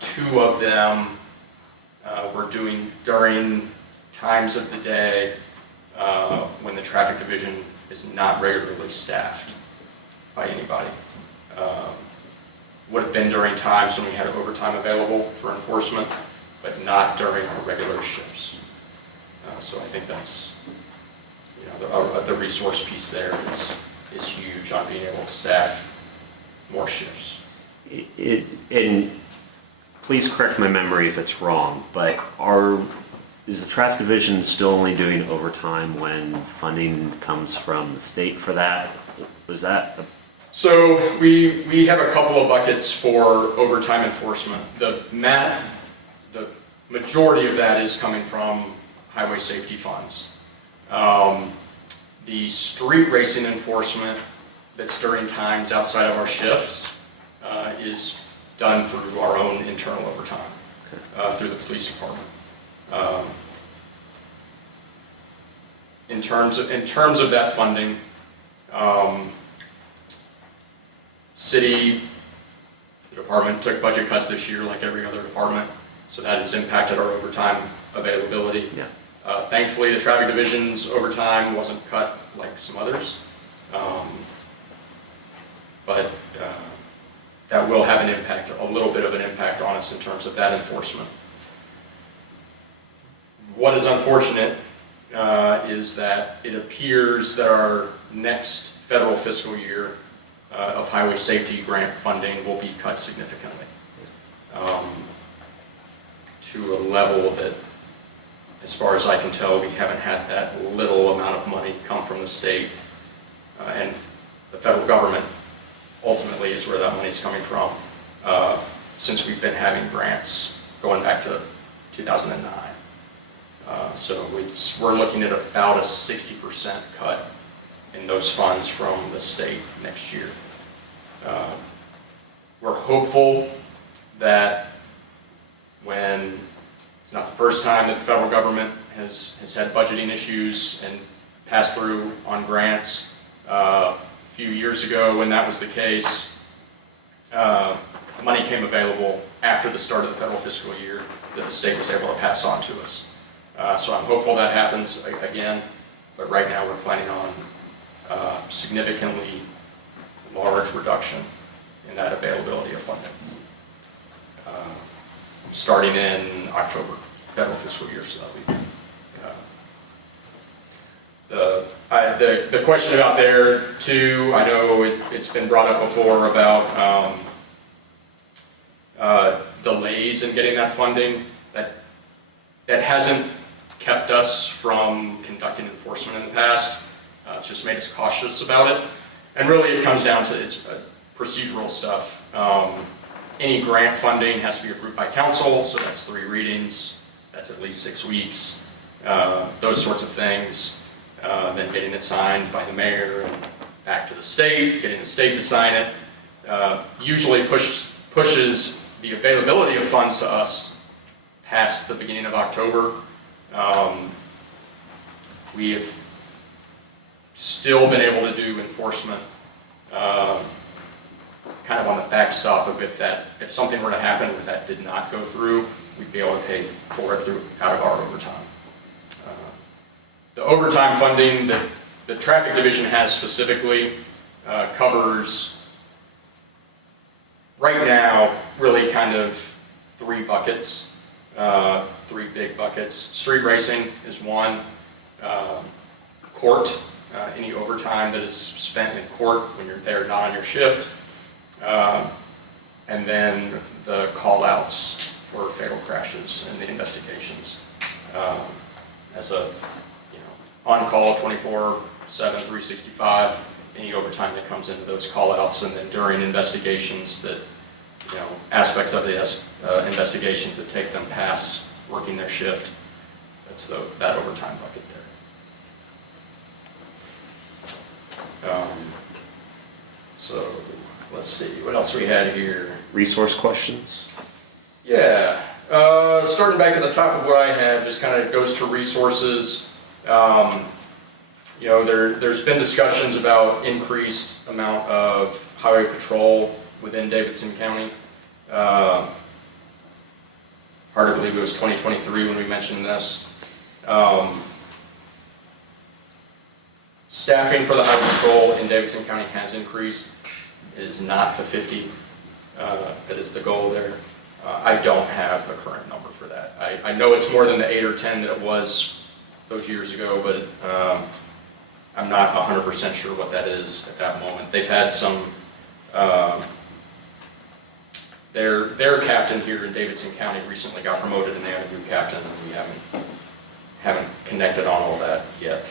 2 of them were doing during times of the day when the traffic division is not regularly staffed by anybody. Would have been during times when we had overtime available for enforcement, but not during our regular shifts. So I think that's, the resource piece there is huge on being able to staff more shifts. And please correct my memory if it's wrong, but is the traffic division still only doing overtime when funding comes from the state for that? Was that So we have a couple of buckets for overtime enforcement. The majority of that is coming from highway safety funds. The street racing enforcement that's during times outside of our shifts is done through our own internal overtime, through the police department. In terms of that funding, the department took budget cuts this year like every other department, so that has impacted our overtime availability. Yeah. Thankfully, the traffic division's overtime wasn't cut like some others, but that will have an impact, a little bit of an impact on us in terms of that enforcement. What is unfortunate is that it appears that our next federal fiscal year of highway safety grant funding will be cut significantly to a level that, as far as I can tell, we haven't had that little amount of money come from the state, and the federal government ultimately is where that money's coming from, since we've been having grants going back to 2009. So we're looking at about a 60% cut in those funds from the state next year. We're hopeful that when it's not the first time that the federal government has had budgeting issues and passed through on grants. A few years ago when that was the case, money came available after the start of the federal fiscal year that the state was able to pass on to us. So I'm hopeful that happens again, but right now we're planning on significantly large reduction in that availability of funding. Starting in October, federal fiscal year, so that'll be the question about there too. I know it's been brought up before about delays in getting that funding. That hasn't kept us from conducting enforcement in the past. It's just made us cautious about it. And really it comes down to it's procedural stuff. Any grant funding has to be approved by council, so that's 3 readings, that's at least 6 weeks, those sorts of things. Then getting it signed by the mayor and back to the state, getting the state to sign it, usually pushes the availability of funds to us past the beginning of October. We have still been able to do enforcement kind of on the backstop of if something were to happen where that did not go through, we'd be able to pay for it out of our overtime. The overtime funding that the traffic division has specifically covers right now really kind of 3 buckets, 3 big buckets. Street racing is one, court, any overtime that is spent in court when you're there not on your shift, and then the call-outs for fatal crashes and the investigations. As a on-call 24/7, 365, any overtime that comes into those call-outs, and then during investigations that, aspects of the investigations that take them past working their shift, that's that overtime bucket there. So let's see, what else we had here? resource questions? Yeah, starting back at the top of what I had, just kind of goes to resources. you know, there's been discussions about increased amount of highway patrol within Davidson County. Hard to believe it was 2023 when we mentioned this. Staffing for the highway patrol in Davidson County has increased. It is not the 50 that is the goal there. I don't have a current number for that. I know it's more than the 8 or 10 that it was those years ago, but I'm not 100% sure what that is at that moment. They've had some, their captain here in Davidson County recently got promoted and they have a new captain, and we haven't connected on all that yet.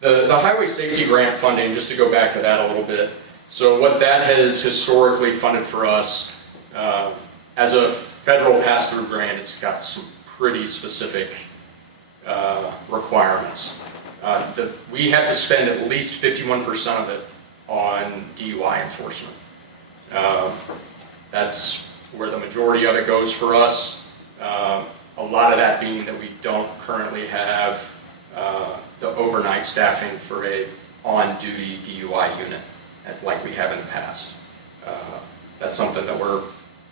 The highway safety grant funding, just to go back to that a little bit. So what that has historically funded for us, as a federal pass-through grant, it's got some pretty specific requirements. We have to spend at least 51% of it on DUI enforcement. That's where the majority of it goes for us. A lot of that being that we don't currently have the overnight staffing for a on-duty DUI unit like we have in the past. That's something that we're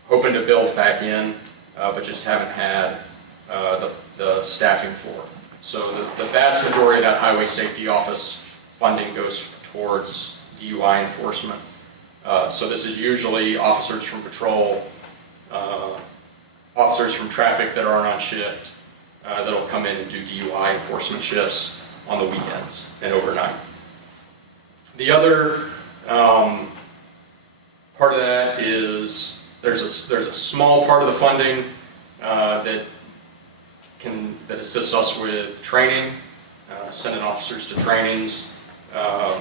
hoping to build back in, but just haven't had the staffing for. So the vast majority of that highway safety office funding goes towards DUI enforcement. So this is usually officers from patrol, officers from traffic that aren't on shift, that'll come in and do DUI enforcement shifts on the weekends and overnight. The other part of that is there's a small part of the funding that assists us with training, sending officers to trainings. A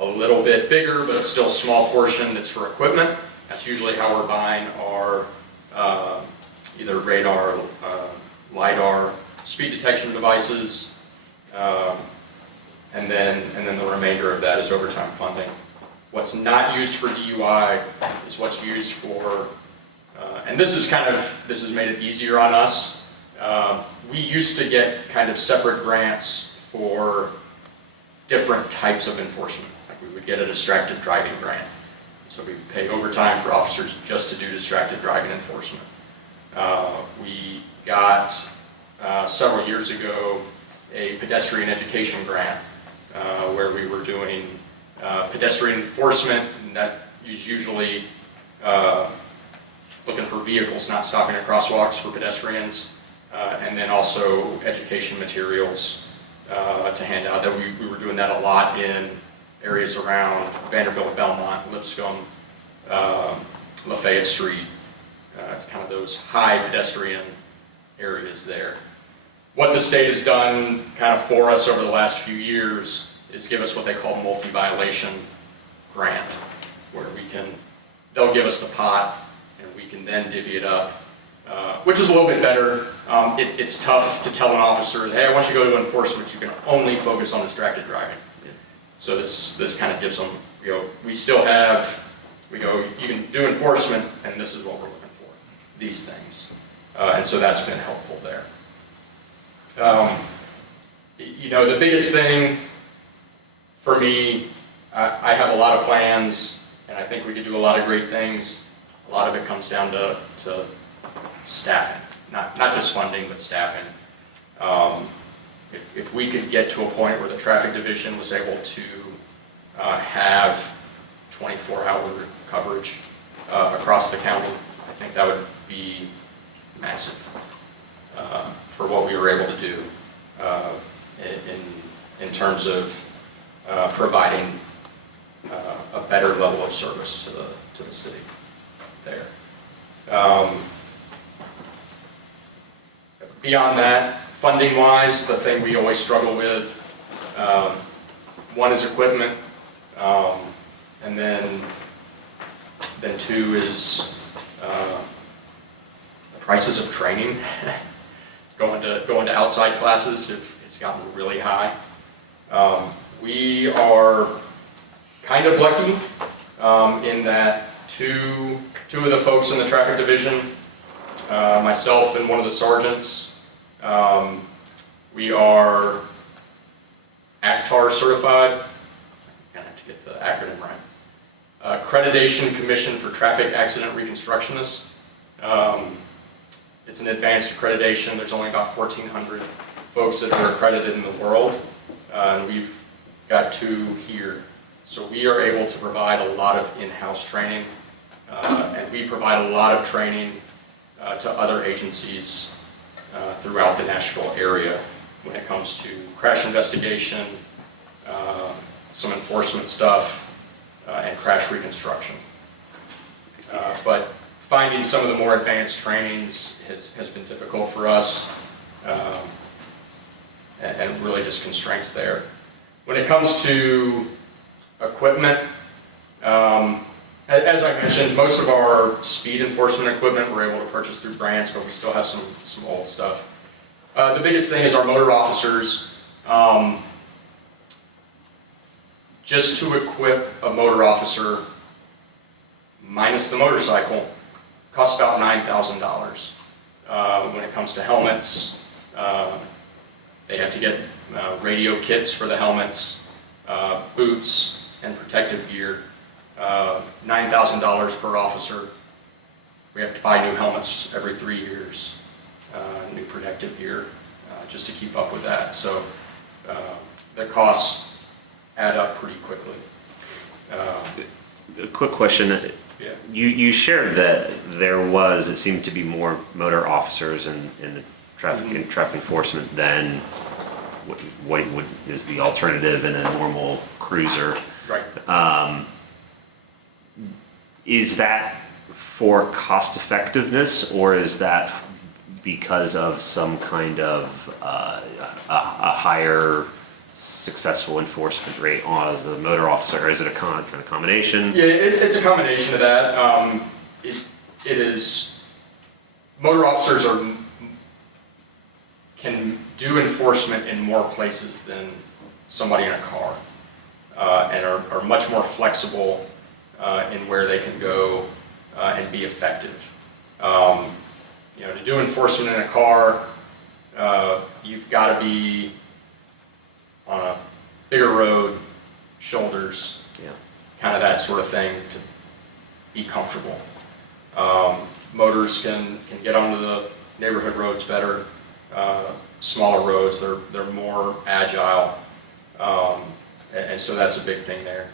little bit bigger, but it's still a small portion that's for equipment. That's usually how we're buying our either radar, LiDAR, speed detection devices, and then the remainder of that is overtime funding. What's not used for DUI is what's used for, and this has made it easier on us. We used to get kind of separate grants for different types of enforcement. Like we would get a distracted driving grant. So we would pay overtime for officers just to do distracted driving enforcement. We got, several years ago, a pedestrian education grant where we were doing pedestrian enforcement, and that is usually looking for vehicles not stopping at crosswalks for pedestrians, and then also education materials to hand out. That we were doing that a lot in areas around Vanderbilt, Belmont, Lipscomb, Lafayette Street. It's kind of those high pedestrian areas there. What the state has done kind of for us over the last few years is give us what they call multi-violation grant, where they'll give us the pot and we can then divvy it up, which is a little bit better. It's tough to tell an officer, hey, once you go to enforcement, you can only focus on distracted driving. So this kind of gives them, we still have, you can do enforcement, and this is what we're looking for, these things. And so that's been helpful there. The biggest thing for me, I have a lot of plans, and I think we could do a lot of great things. A lot of it comes down to staffing, not just funding, but staffing. If we could get to a point where the traffic division was able to have 24-hour coverage across the county, I think that would be massive for what we were able to do in terms of providing a better level of service to the city there. Beyond that, funding-wise, the thing we always struggle with, one is equipment, and then two is the prices of training. going to outside classes, it's gotten really high. We are kind of lucky in that two of the folks in the traffic division, myself and one of the sergeants, We are ACTAR certified. I have to get the acronym right. Accreditation Commission for Traffic Accident Reconstructionists. It's an advanced accreditation. There's only about 1,400 folks that are accredited in the world, and we've got 2 here. So we are able to provide a lot of in-house training, and we provide a lot of training to other agencies throughout the Nashville area when it comes to crash investigation, some enforcement stuff, and crash reconstruction. But finding some of the more advanced trainings has been difficult for us, and really just constraints there. When it comes to equipment, as I mentioned, most of our speed enforcement equipment we're able to purchase through grants, but we still have some old stuff. The biggest thing is our motor officers. Just to equip a motor officer, minus the motorcycle, costs about $9,000. When it comes to helmets, they have to get radio kits for the helmets, boots, and protective gear. $9,000 per officer. We have to buy new helmets every 3 years, new protective gear, just to keep up with that. So the costs add up pretty quickly. A quick question. Yeah. You shared that it seemed to be more motor officers in the traffic Mm-hmm. and traffic enforcement than what is the alternative in a normal cruiser. Right. Is that for cost effectiveness, or is that because of some kind of a higher successful enforcement rate as the motor officer, or is it a kind of combination? Yeah, it's a combination of that. It is, motor officers can do enforcement in more places than somebody in a car, and are much more flexible in where they can go and be effective. To do enforcement in a car, you've got to be on a bigger road, shoulders, Yeah. kind of that sort of thing to be comfortable. Motors can get onto the neighborhood roads better, smaller roads, they're more agile, and so that's a big thing there.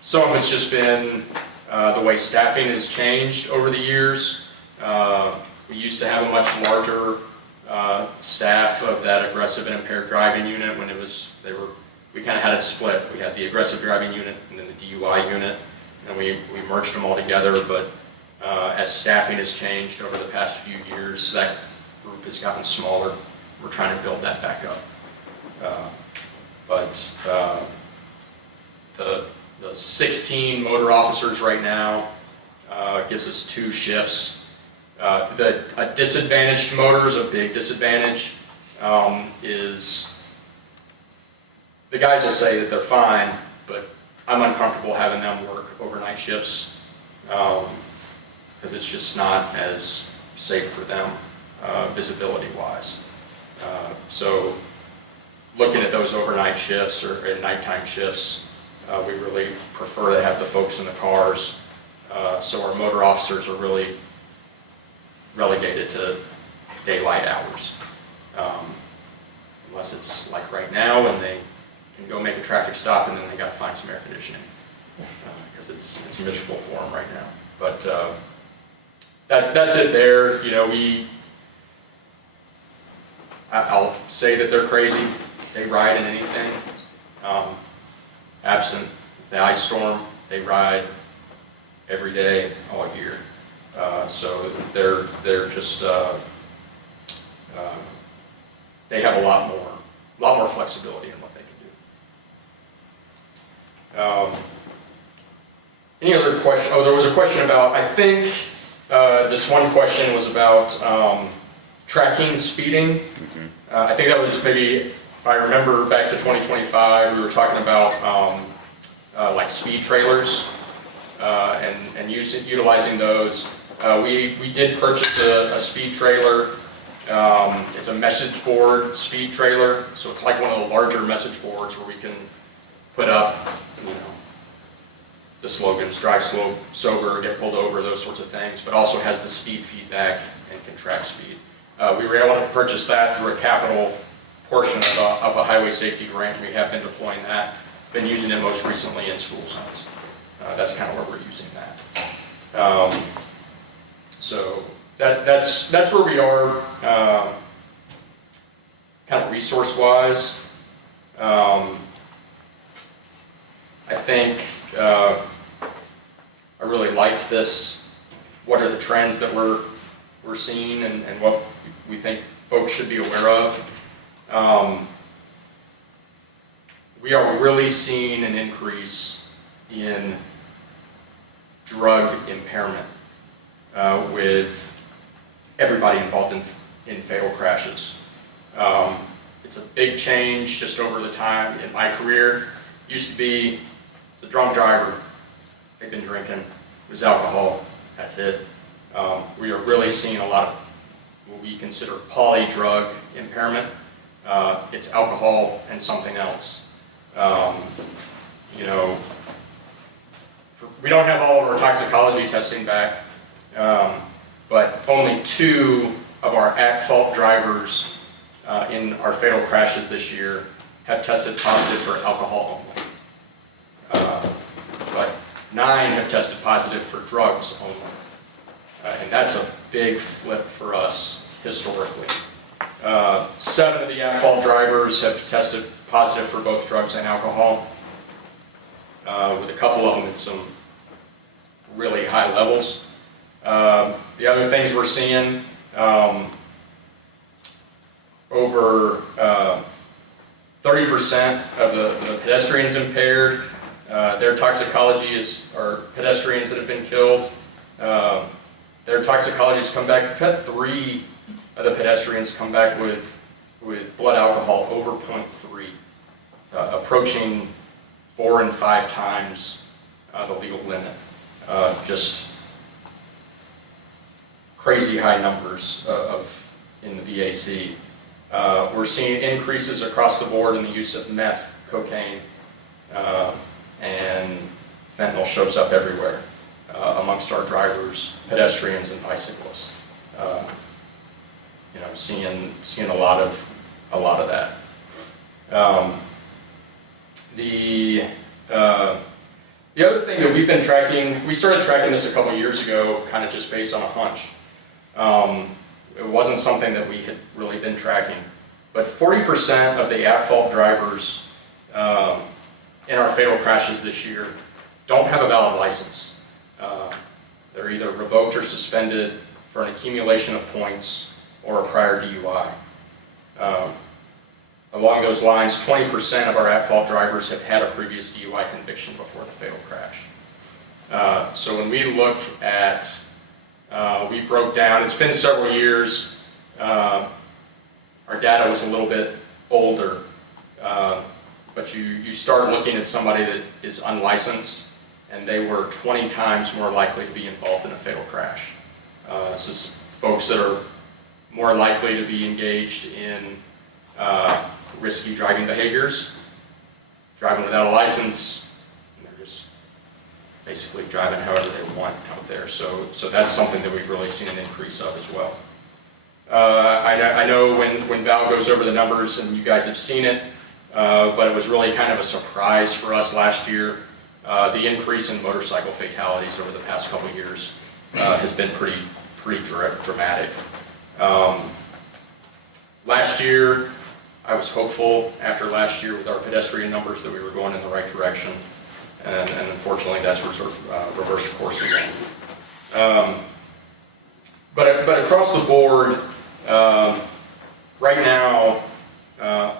Some of it's just been the way staffing has changed over the years. We used to have a much larger staff of that aggressive and impaired driving unit when we kind of had it split. We had the aggressive driving unit and then the DUI unit, and we merged them all together, but as staffing has changed over the past few years, that group has gotten smaller. We're trying to build that back up. But the 16 motor officers right now gives us 2 shifts. A disadvantaged motors, a big disadvantage, is the guys will say that they're fine, but I'm uncomfortable having them work overnight shifts because it's just not as safe for them visibility-wise. So looking at those overnight shifts or nighttime shifts, we really prefer to have the folks in the cars. So our motor officers are really relegated to daylight hours. Unless it's like right now when they can go make a traffic stop and then they got to find some air conditioning because it's miserable for them right now. But that's it there. I'll say that they're crazy. They ride in anything. Absent the ice storm, they ride every day, all year. So they're just they have a lot more flexibility in what they can do. Any other question? Oh, there was a question about, I think this one question was about tracking speeding. I think that was maybe, if I remember back to 2025, we were talking about like speed trailers and utilizing those. We did purchase a speed trailer It's a message board speed trailer, so it's like one of the larger message boards where we can put up, you know, the slogans, drive slow, sober, get pulled over, those sorts of things, but also has the speed feedback and can track speed. We were able to purchase that through a capital portion of a highway safety grant. We have been deploying that, been using it most recently in school zones. That's kind of where we're using that. So that's where we are, kind of resource-wise. I think I really liked this. What are the trends that we're seeing and what we think folks should be aware of? We are really seeing an increase in drug impairment with everybody involved in fatal crashes. It's a big change just over the time in my career. Used to be the drunk driver, they've been drinking, it was alcohol, that's it. We are really seeing a lot of what we consider poly-drug impairment. It's alcohol and something else. You know, we don't have all of our toxicology testing back, but only 2 of our at-fault drivers in our fatal crashes this year have tested positive for alcohol only. But 9 have tested positive for drugs only. And that's a big flip for us historically. 7 of the at-fault drivers have tested positive for both drugs and alcohol, with a couple of them at some really high levels. The other things we're seeing, over 30% of the pedestrians impaired, their toxicology are pedestrians that have been killed. Their toxicology has come back. We've had 3 of the pedestrians come back with blood alcohol over 0.3, approaching 4 and 5 times the legal limit. Just crazy high numbers in the BAC. We're seeing increases across the board in the use of meth, cocaine, and fentanyl shows up everywhere amongst our drivers, pedestrians, and bicyclists. You know, seeing a lot of that. The other thing that we've been tracking, we started tracking this a couple years ago, kind of just based on a hunch. It wasn't something that we had really been tracking, but 40% of the at-fault drivers in our fatal crashes this year don't have a valid license. They're either revoked or suspended for an accumulation of points or a prior DUI. Along those lines, 20% of our at-fault drivers have had a previous DUI conviction before the fatal crash. So when we look at, we broke down, it's been several years, our data was a little bit older, but you start looking at somebody that is unlicensed, and they were 20 times more likely to be involved in a fatal crash. This is folks that are more likely to be engaged in risky driving behaviors, driving without a license, and they're just basically driving however they want out there. So that's something that we've really seen an increase of as well. I know when Val goes over the numbers, and you guys have seen it, but it was really kind of a surprise for us last year. The increase in motorcycle fatalities over the past couple of years has been pretty dramatic. Last year, I was hopeful after last year with our pedestrian numbers that we were going in the right direction, and unfortunately that's sort of reverse course again. But across the board, right now,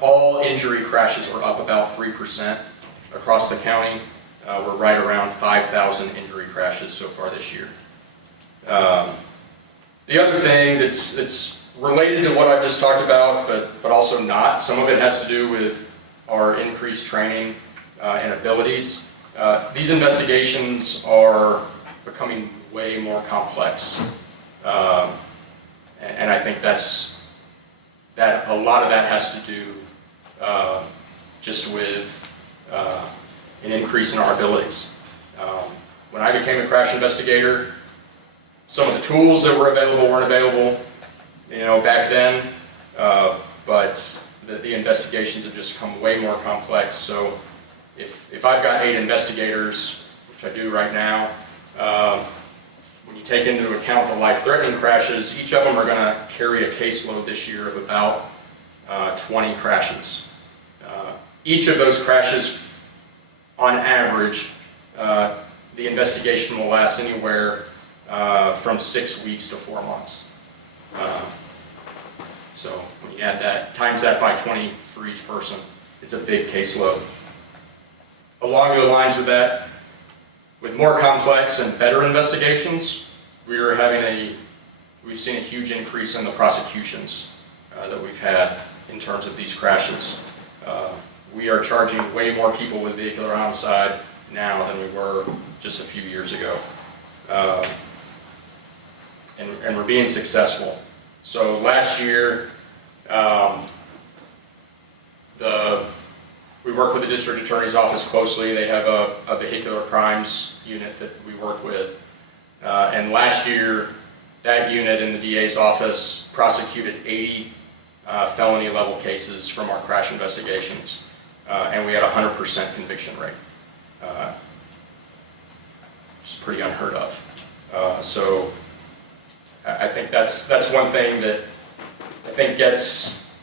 all injury crashes are up about 3% across the county. We're right around 5,000 injury crashes so far this year. The other thing that's related to what I've just talked about, but also not, some of it has to do with our increased training and abilities. These investigations are becoming way more complex, and I think that's that a lot of that has to do just with an increase in our abilities. When I became a crash investigator, some of the tools that were available weren't available, back then, but the investigations have just become way more complex. So if I've got 8 investigators, which I do right now, when you take into account the life-threatening crashes, each of them are going to carry a caseload this year of about 20 crashes. Each of those crashes, on average, the investigation will last anywhere from 6 weeks to 4 months. So when you add that, times that by 20 for each person, it's a big caseload. Along the lines with that, with more complex and better investigations, we've seen a huge increase in the prosecutions that we've had in terms of these crashes. We are charging way more people with vehicular homicide now than we were just a few years ago. And we're being successful. So last year, we work with the district attorney's office closely. They have a vehicular crimes unit that we work with. And last year, that unit in the DA's office prosecuted 80 felony level cases from our crash investigations. And we had a 100% conviction rate. Which is pretty unheard of. So I think that's one thing that I think gets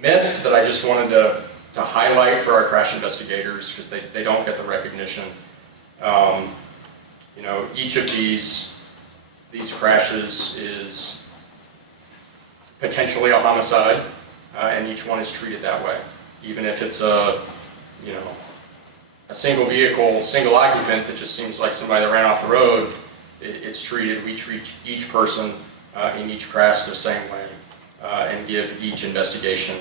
missed, that I just wanted to highlight for our crash investigators, because they don't get the recognition. Each of these crashes is potentially a homicide, and each one is treated that way. Even if it's a single vehicle, single occupant that just seems like somebody that ran off the road, we treat each person in each crash the same way, and give each investigation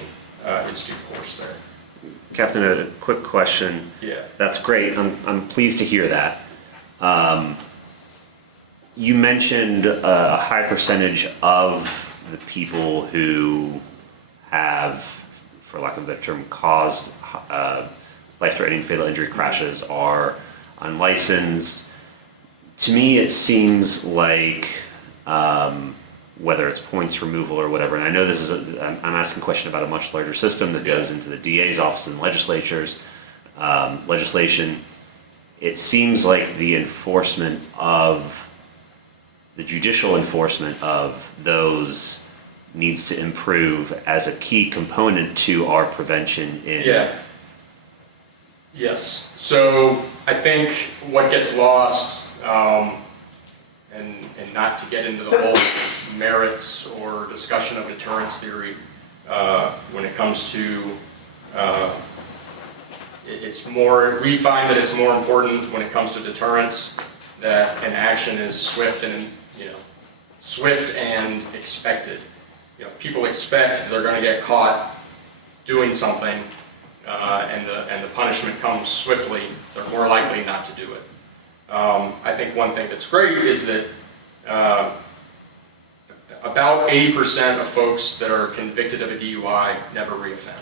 its due course there. Captain, a quick question. Yeah. That's great. I'm pleased to hear that. You mentioned a high percentage of the people who have, for lack of a better term, caused life-threatening fatal injury crashes are unlicensed. To me, it seems like, whether it's points removal or whatever, and I know this is I'm asking a question about a much larger system that goes into the DA's office and legislation. It seems like the judicial enforcement of those needs to improve as a key component to our prevention in. Yeah. Yes. So I think what gets lost, and not to get into the whole merits or discussion of deterrence theory, when it comes to, we find that it's more important when it comes to deterrence that an action is swift and expected. If people expect they're going to get caught doing something, and the punishment comes swiftly, they're more likely not to do it. I think one thing that's great is that about 80% of folks that are convicted of a DUI never reoffend.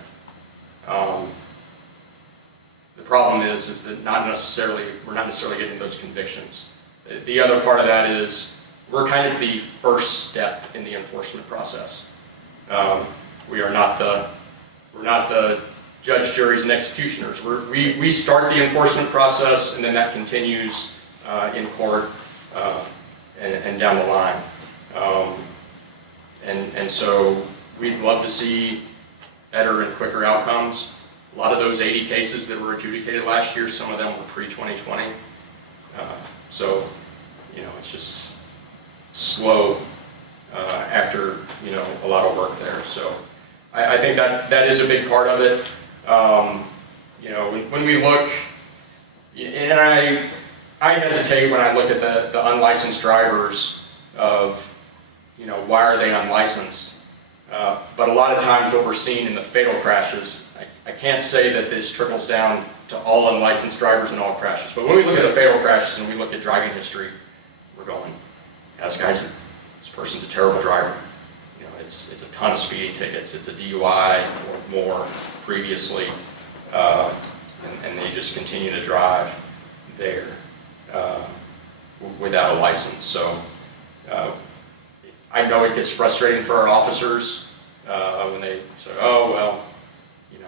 The problem is that we're not necessarily getting those convictions. The other part of that is we're kind of the first step in the enforcement process. We're not the judge, juries, and executioners. We start the enforcement process, and then that continues in court and down the line. And so we'd love to see better and quicker outcomes. A lot of those 80 cases that were adjudicated last year, some of them were pre-2020. So, it's just slow after, a lot of work there. So I think that is a big part of it. When we look, and I hesitate when I look at the unlicensed drivers of, why are they unlicensed? But a lot of times what we're seeing in the fatal crashes, I can't say that this trickles down to all unlicensed drivers in all crashes, but when we look at the fatal crashes and we look at driving history, we're going, this person's a terrible driver. it's a ton of speeding tickets. It's a DUI or more previously, and they just continue to drive there without a license. So I know it gets frustrating for our officers when they say, oh, well, you know,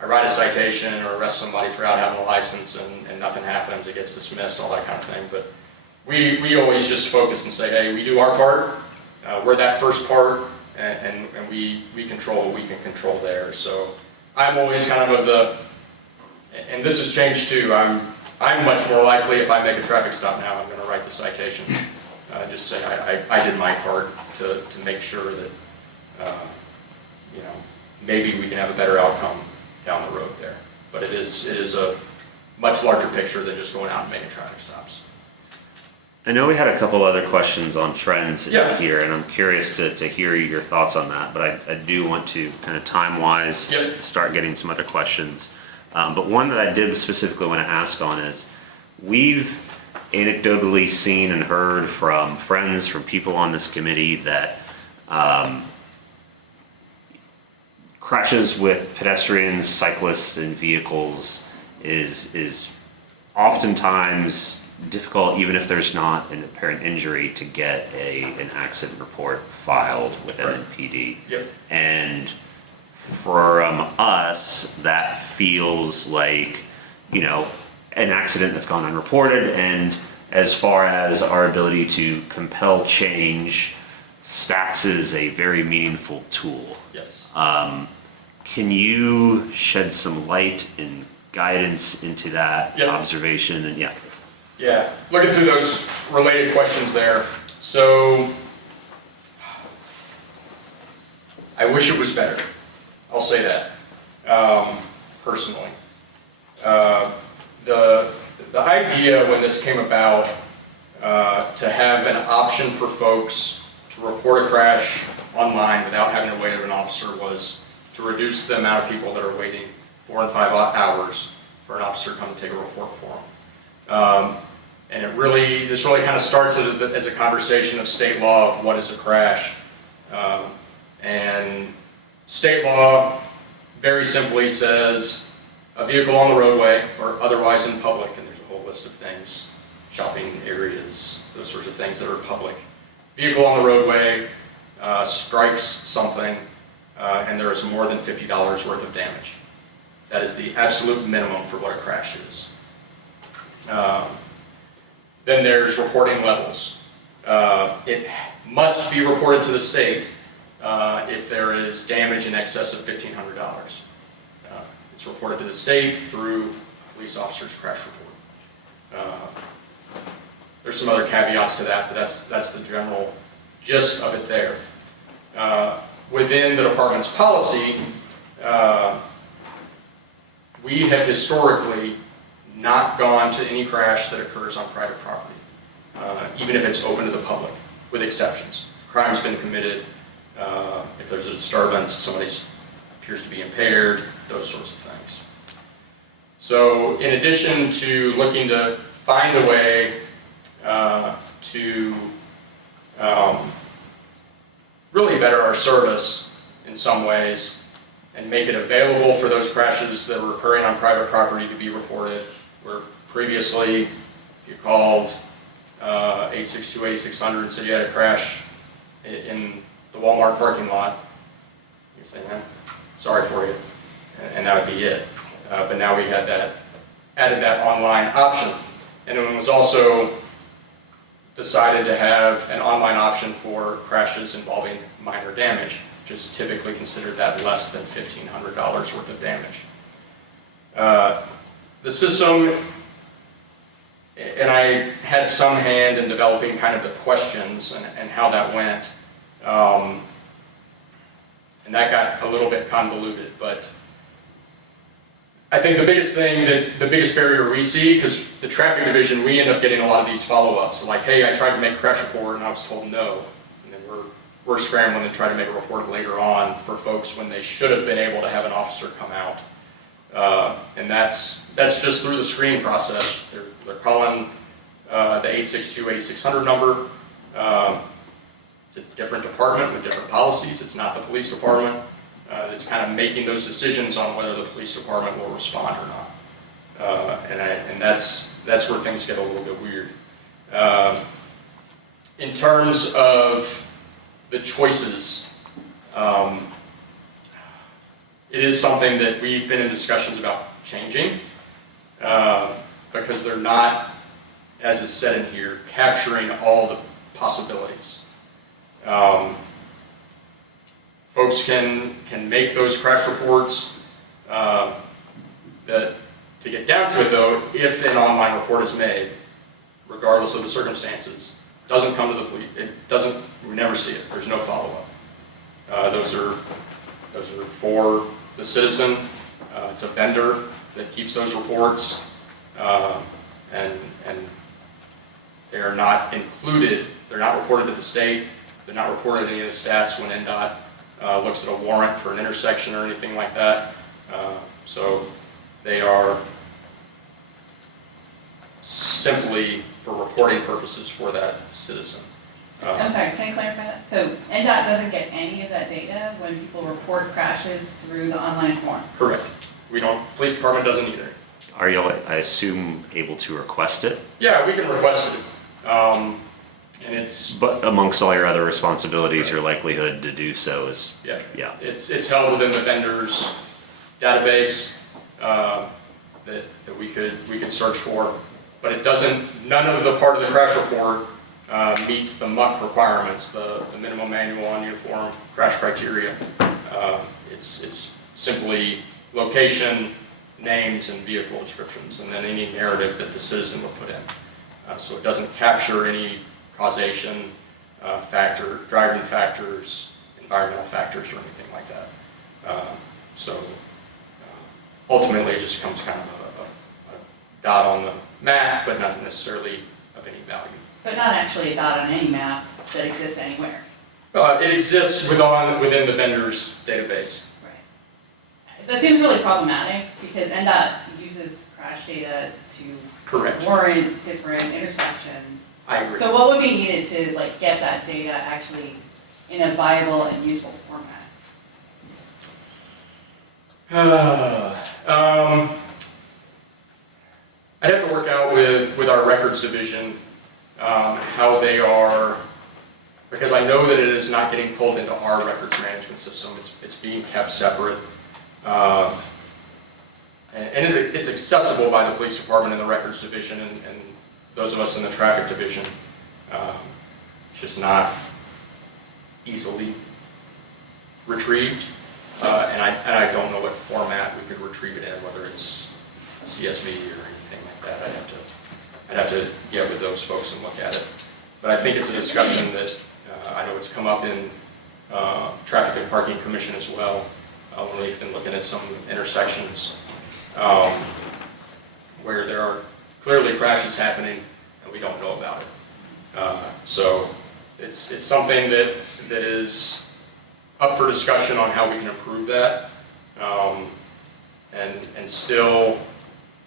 I write a citation or arrest somebody for not having a license and nothing happens, it gets dismissed, all that kind of thing. But we always just focus and say, hey, we do our part, we're that first part, and we control what we can control there. So I'm always kind of the, and this has changed too, I'm much more likely if I make a traffic stop now, I'm going to write the citation. Just say I did my part to make sure that, you know, maybe we can have a better outcome down the road there. But it is a much larger picture than just going out and making traffic stops. I know we had a couple other questions on trends Yeah. here, and I'm curious to hear your thoughts on that, but I do want to kind of time-wise Yep. start getting some other questions. But one that I did specifically want to ask on is, we've anecdotally seen and heard from friends, from people on this committee that crashes with pedestrians, cyclists, and vehicles is oftentimes difficult, even if there's not an apparent injury, to get an accident report filed with Right. MNPD. Yep. And from us, that feels like, you know, an accident that's gone unreported, and as far as our ability to compel change, stats is a very meaningful tool. Yes. Can you shed some light and guidance into that Yep. observation? And yeah. Yeah, looking through those related questions there. So I wish it was better. I'll say that, personally. The idea when this came about, to have an option for folks to report a crash online without having to wait on an officer, was to reduce the amount of people that are waiting 4 and 5 hours for an officer to come and take a report for them. And this really kind of starts as a conversation of state law of what is a crash. And state law very simply says a vehicle on the roadway or otherwise in public, and there's a whole list of things, shopping areas, those sorts of things that are public. Vehicle on the roadway strikes something and there is more than $50 worth of damage. That is the absolute minimum for what a crash is. Then there's reporting levels. It must be reported to the state if there is damage in excess of $1,500. It's reported to the state through a police officer's crash report. There's some other caveats to that, but that's the general gist of it there. Within the department's policy, we have historically not gone to any crash that occurs on private property, even if it's open to the public, with exceptions. Crime's been committed, if there's a disturbance, somebody appears to be impaired, those sorts of things. So in addition to looking to find a way to really better our service in some ways and make it available for those crashes that were occurring on private property to be reported, where previously, if you called 862-8600 and said you had a crash in the Walmart parking lot, you say, man, sorry for you, and that would be it. But now we had added that online option. And it was also decided to have an online option for crashes involving minor damage, which is typically considered that less than $1,500 worth of damage. The system, and I had some hand in developing kind of the questions and how that went, and that got a little bit convoluted, but I think the biggest barrier we see, because the traffic division, we end up getting a lot of these follow-ups, like, hey, I tried to make a crash report and I was told no, and then we're scrambling to try to make a report later on for folks when they should have been able to have an officer come out. And that's just through the screening process. They're calling the 862-8600 number. it's a different department with different policies. It's not the police department. It's kind of making those decisions on whether the police department will respond or not. And that's where things get a little bit weird. In terms of the choices, it is something that we've been in discussions about changing, because they're not, as is said in here, capturing all the possibilities. Folks can make those crash reports. To get down to it though, if an online report is made, regardless of the circumstances, doesn't come to the police, we never see it, there's no follow-up. Those are for the citizen. It's a vendor that keeps those reports, and they are not included, they're not reported to the state, they're not reported in any of the stats when NDOT looks at a warrant for an intersection or anything like that. So they are simply for reporting purposes for that citizen. I'm sorry, can I clarify that? So NDOT doesn't get any of that data when people report crashes through the online form? Correct. We don't, police department doesn't either. Are you, I assume, able to request it? Yeah, we can request it. And it's, But amongst all your other responsibilities, your likelihood to do so is, yeah, yeah. it's held within the vendor's database that we could search for, but it doesn't, none of the part of the crash report meets the MUC requirements, the minimum annual uniform crash criteria. It's simply location, names, and vehicle descriptions, and then any narrative that the citizen will put in. So it doesn't capture any causation driving factors, environmental factors, or anything like that. Ultimately, it just becomes kind of a dot on the map, but not necessarily of any value. But not actually a dot on any map that exists anywhere. It exists within the vendor's database. Right. That seems really problematic because NDOT uses crash data to Correct. warrant different intersections. I agree. So what would be needed to get that data actually in a viable and useful format? I'd have to work out with our records division how they are, because I know that it is not getting pulled into our records management system. It's being kept separate. And it's accessible by the police department and the records division and those of us in the traffic division. It's just not easily retrieved. And I don't know what format we could retrieve it in, whether it's a CSV or anything like that. I'd have to get with those folks and look at it. But I think it's a discussion that I know it's come up in Traffic and Parking Commission as well, when we've been looking at some intersections where there are clearly crashes happening and we don't know about it. So it's something that is up for discussion on how we can improve that, and still,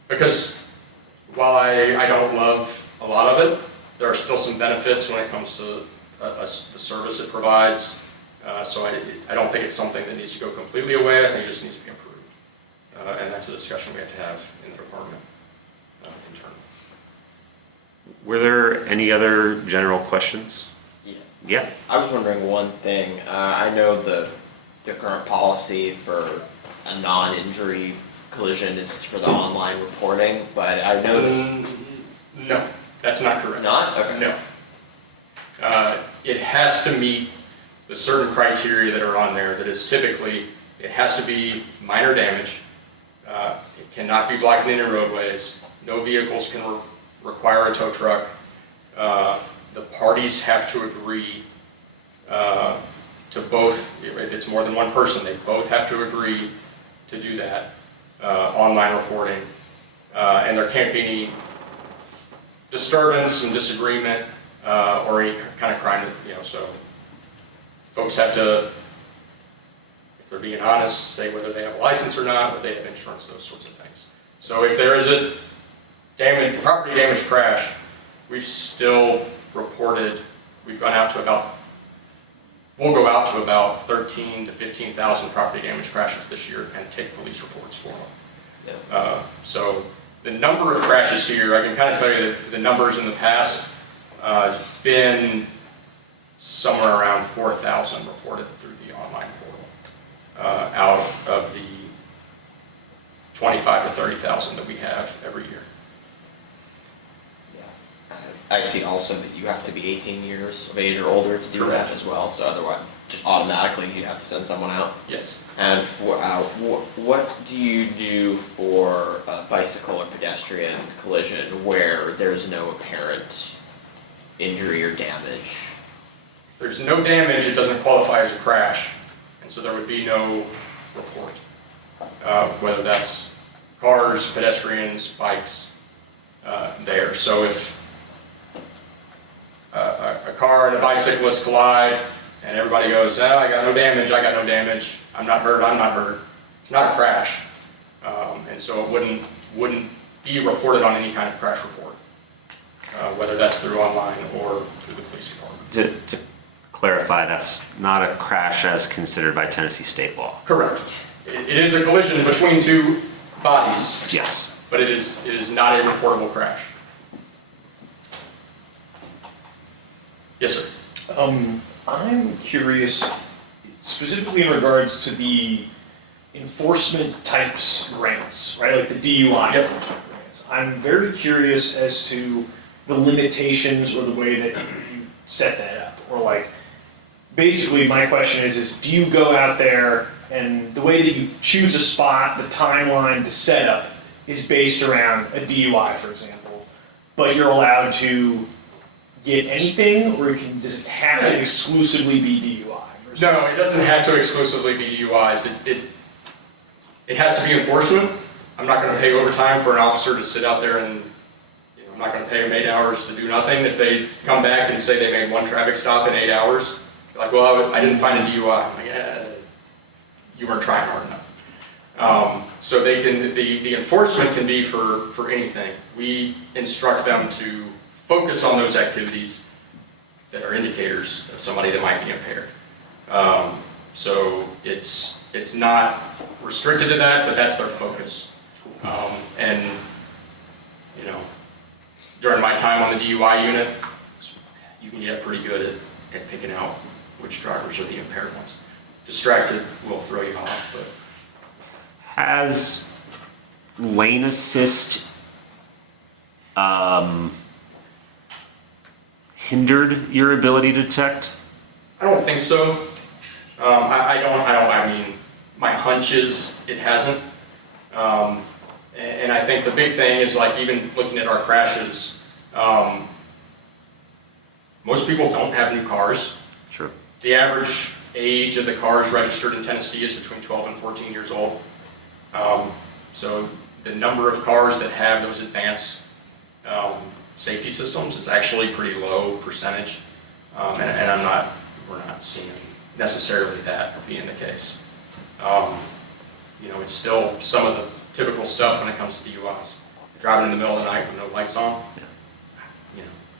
because while I don't love a lot of it, there are still some benefits when it comes to the service it provides. So I don't think it's something that needs to go completely away. I think it just needs to be improved, and that's a discussion we have to have in the department internally. Were there any other general questions? Yeah. Yeah. I was wondering one thing. I know the current policy for a non-injury collision is for the online reporting, but I noticed No, that's not correct. it's not. Okay. No. It has to meet the certain criteria that are on there. That is typically, it has to be minor damage. It cannot be blocking any roadways. No vehicles can require a tow truck. The parties have to agree to both, if it's more than one person, they both have to agree to do that online reporting. And there can't be any disturbance and disagreement or any kind of crime, so folks have to, if they're being honest, say whether they have a license or not, whether they have insurance, those sorts of things. So if there is a property damage crash, we've still reported, we've gone out to about we'll go out to about 13 to 15,000 property damage crashes this year and take police reports for them. So the number of crashes here, I can kind of tell you that the numbers in the past has been somewhere around 4,000 reported through the online portal, out of the 25 to 30,000 that we have every year. I see also that you have to be 18 years of age or older to do Correct. that as well, so otherwise, just automatically you'd have to send someone out. Yes. And for, what do you do for a bicycle or pedestrian collision where there's no apparent injury or damage? If there's no damage, it doesn't qualify as a crash, and so there would be no report. Whether that's cars, pedestrians, bikes, there. So if a car and a bicyclist collide and everybody goes, I got no damage, I got no damage, I'm not hurt, I'm not hurt, it's not a crash. And so it wouldn't be reported on any kind of crash report, whether that's through online or through the police department. To clarify, that's not a crash as considered by Tennessee state law. Correct. It is a collision between two bodies, Yes. but it is not a reportable crash. Yes, sir. I'm curious, specifically in regards to the enforcement types grants, right? Like the DUI Yep. enforcement grants. I'm very curious as to the limitations or the way that you set that up. Or like, basically my question is do you go out there and the way that you choose a spot, the timeline, the setup is based around a DUI, for example, but you're allowed to get anything, or does it have to exclusively be DUI? versus- No, it doesn't have to exclusively be DUIs. It has to be enforcement. I'm not going to pay overtime for an officer to sit out there and, I'm not going to pay them 8 hours to do nothing. If they come back and say they made one traffic stop in 8 hours, they're like, well, I didn't find a DUI. I'm like, you weren't trying hard enough. So they can, the enforcement can be for anything. We instruct them to focus on those activities that are indicators of somebody that might be impaired. So it's not restricted to that, but that's their focus. And during my time on the DUI unit, you can get pretty good at picking out which drivers are the impaired ones. Distracted will throw you off, but Has lane assist hindered your ability to detect? I don't think so. I mean, my hunch is it hasn't. And I think the big thing is like even looking at our crashes, most people don't have new cars. True. The average age of the cars registered in Tennessee is between 12 and 14 years old. So the number of cars that have those advanced safety systems is actually pretty low percentage. And we're not seeing necessarily that being the case. It's still some of the typical stuff when it comes to DUIs. Driving in the middle of the night with no lights on.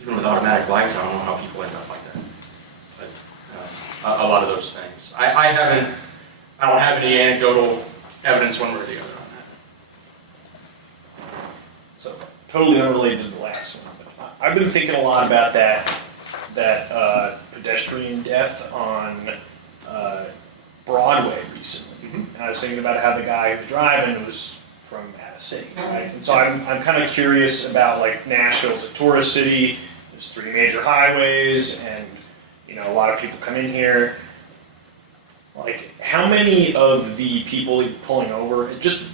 Even with automatic lights, I don't know how people end up like that. But a lot of those things. I don't have any anecdotal evidence one way or the other on that. So totally unrelated to the last one, but I've been thinking a lot about that pedestrian death on Broadway recently. Mm-hmm. And I was thinking about how the guy who was driving was from out of state, right? And so I'm kind of curious about like Nashville's a tourist city. There's 3 major highways, and a lot of people come in here. Like, how many of the people pulling over, just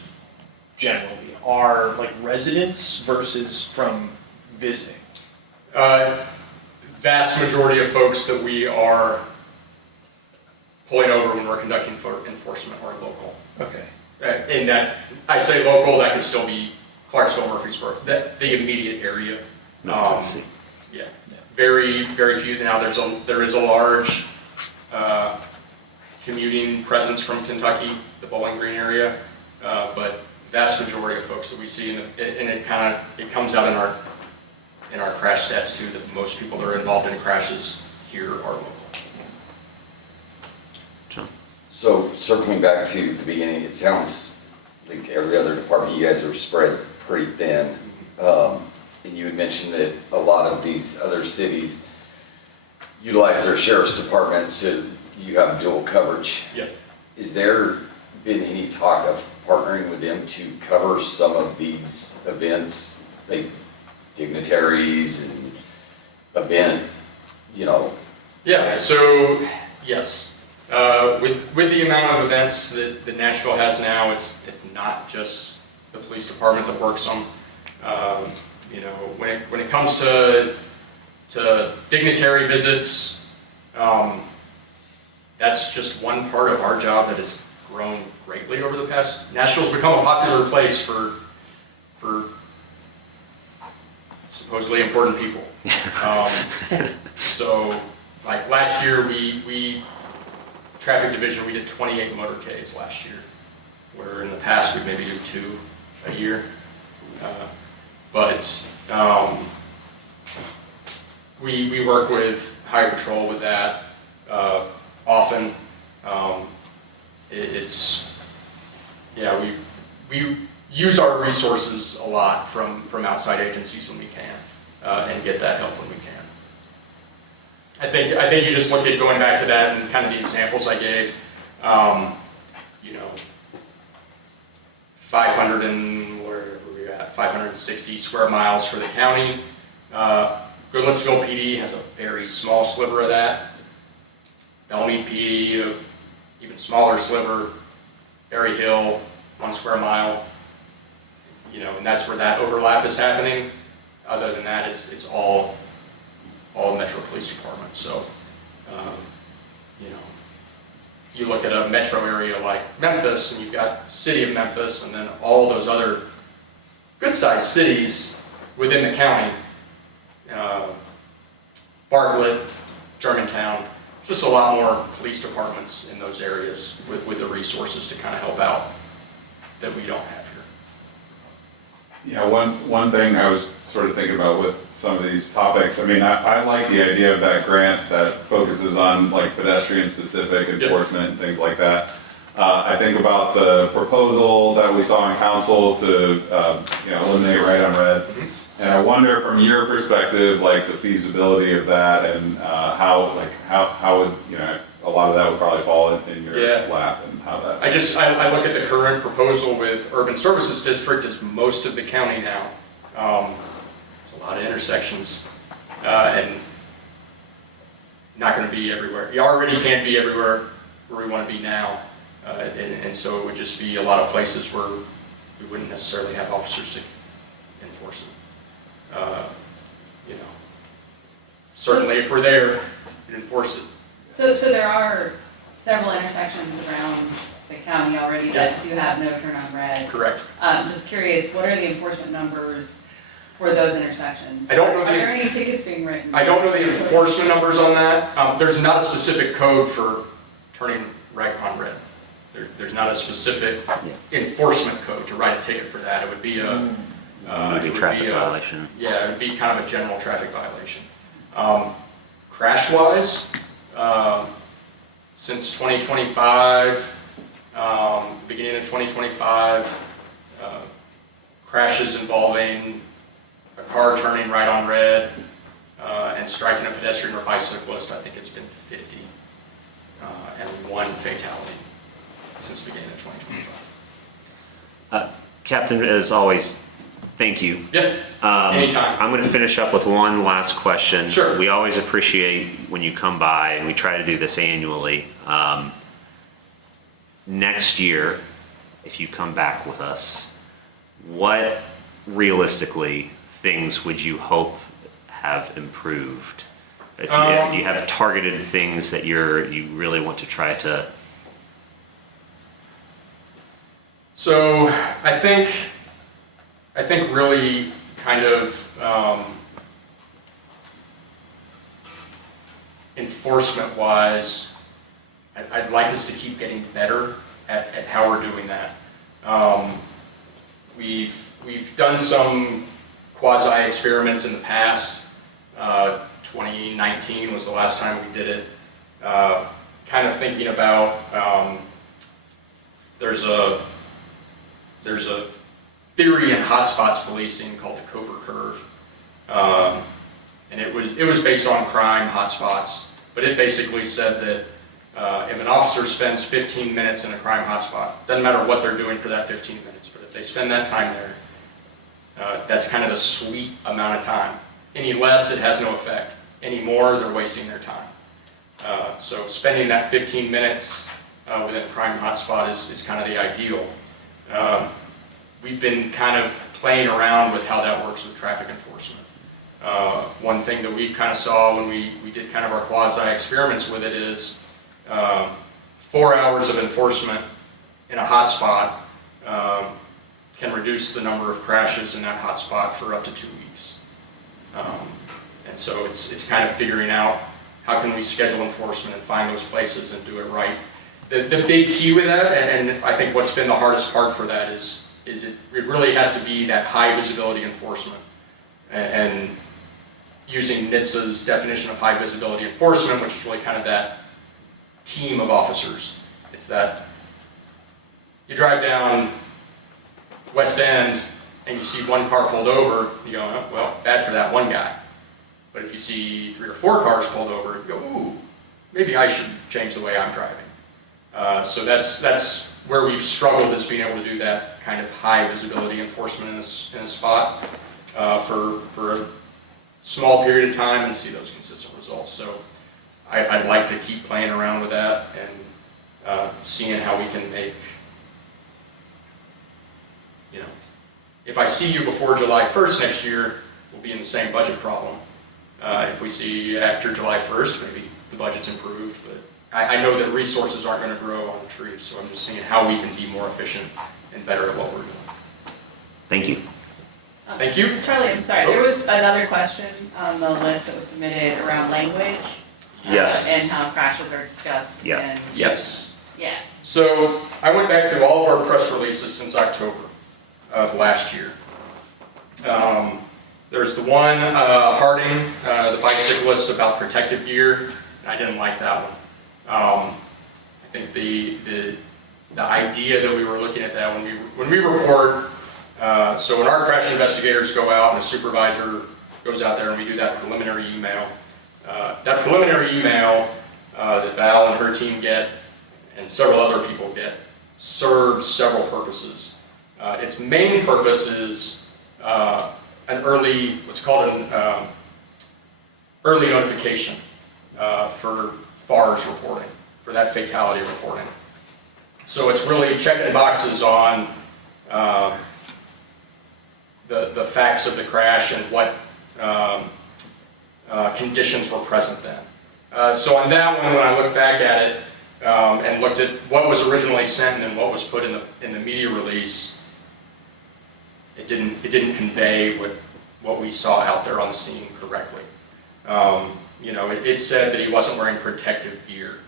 generally, are like residents versus from visiting? Vast majority of folks that we are pulling over when we're conducting enforcement are local. Okay. And that, I say local, that could still be Clarksville, Murfreesboro, the immediate area. Not Tennessee. Yeah, very, very few. Now there is a large commuting presence from Kentucky, the Bowling Green area, but vast majority of folks that we see, and it comes out in our crash stats too, that most people that are involved in crashes here are local. So circling back to the beginning, it sounds like every other department, you guys are spread pretty thin. And you had mentioned that a lot of these other cities utilize their sheriff's department, so you have dual coverage. Yeah. Is there been any talk of partnering with them to cover some of these events, like dignitaries and event, you know? Yeah, so, yes. With the amount of events that Nashville has now, it's not just the police department that works them. You know, when it comes to dignitary visits, that's just one part of our job that has grown greatly over the past. Nashville's become a popular place for supposedly important people. So, like last year, we traffic division, we did 28 motorcades last year, where in the past we'd maybe do 2 a year. But we work with Highway Patrol with that often. Yeah, we use our resources a lot from outside agencies when we can, and get that help when we can. I think you just look at going back to that and kind of the examples I gave. You know, 500 and where were we at? 560 square miles for the county. Goodlettsville PD has a very small sliver of that. Bellmead PD, even smaller sliver. Berry Hill, 1 square mile. You know, and that's where that overlap is happening. Other than that, it's all Metro Police Department. So, you know, you look at a metro area like Memphis, and you've got City of Memphis, and then all those other good-sized cities within the county. Bartlett, Germantown, just a lot more police departments in those areas with the resources to kind of help out that we don't have here. Yeah, one thing I was sort of thinking about with some of these topics, I mean, I like the idea of that grant that focuses on like pedestrian specific enforcement and things like that. I think about the proposal that we saw in council to eliminate right on red. Mm-hmm. And I wonder from your perspective, like the feasibility of that and how would, a lot of that would probably fall in your lap and how that. I look at the current proposal with Urban Services District as most of the county now. It's a lot of intersections and not going to be everywhere. You already can't be everywhere where we want to be now. And so it would just be a lot of places where we wouldn't necessarily have officers to enforce it. Certainly if we're there, we'd enforce it. So there are several intersections around the county already that do have no turn on red. Correct. Just curious, what are the enforcement numbers for those intersections? I don't know Are there any tickets being written? I don't know the enforcement numbers on that. There's not a specific code for turning right on red. There's not a specific enforcement code to write a ticket for that. It would be a traffic violation. Yeah, it would be kind of a general traffic violation. Crash-wise, since 2025, beginning of 2025, crashes involving a car turning right on red and striking a pedestrian or bicyclist, I think it's been 50, and 1 fatality since the beginning of 2025. Captain, as always, thank you. Yeah, anytime. I'm going to finish up with one last question. Sure. We always appreciate when you come by, and we try to do this annually. Next year, if you come back with us, what realistically things would you hope have improved? If you have targeted things that you really want to try to. So I think really kind of enforcement-wise, I'd like us to keep getting better at how we're doing that. We've done some quasi-experiments in the past. 2019 was the last time we did it. kind of thinking about, there's a theory in hotspots policing called the Cobra curve. And it was based on crime hotspots, but it basically said that if an officer spends 15 minutes in a crime hotspot, doesn't matter what they're doing for that 15 minutes, but if they spend that time there, that's kind of the sweet amount of time. Any less, it has no effect. Any more, they're wasting their time. So spending that 15 minutes within a crime hotspot is kind of the ideal. We've been kind of playing around with how that works with traffic enforcement. One thing that we've kind of saw when we did kind of our quasi experiments with it is 4 hours of enforcement in a hotspot can reduce the number of crashes in that hotspot for up to 2 weeks. And so it's kind of figuring out how can we schedule enforcement and find those places and do it right. The big key with that, and I think what's been the hardest part for that is it really has to be that high visibility enforcement. And using NHTSA's definition of high visibility enforcement, which is really kind of that team of officers. It's that you drive down West End and you see one car pulled over, you go, oh, well, bad for that one guy. But if you see 3 or 4 cars pulled over, you go, ooh, maybe I should change the way I'm driving. So that's where we've struggled, is being able to do that kind of high visibility enforcement in a spot for a small period of time and see those consistent results. So I'd like to keep playing around with that and seeing how we can make, you know, if I see you before July 1st next year, we'll be in the same budget problem. If we see you after July 1st, maybe the budget's improved, but I know that resources aren't going to grow on the trees, so I'm just seeing how we can be more efficient and better at what we're doing. Thank you. Thank you. Charlie, I'm sorry, there was another question on the list that was submitted around language. Yes. And how crashes are discussed. Yeah. And, Yes. yeah. So I went back through all of our press releases since October of last year. There's the one, Harding, the bicyclist, about protective gear. I didn't like that one. I think the idea that we were looking at that when we report, so when our crash investigators go out and a supervisor goes out there and we do that preliminary email, that preliminary email that Val and her team get and several other people get serves several purposes. Its main purpose is what's called an early notification for FARS reporting, for that fatality reporting. So it's really checking boxes on the facts of the crash and what conditions were present then. So on that one, when I looked back at it and looked at what was originally sent and what was put in the media release, it didn't convey what we saw out there on the scene correctly. You know, it said that he wasn't wearing protective gear,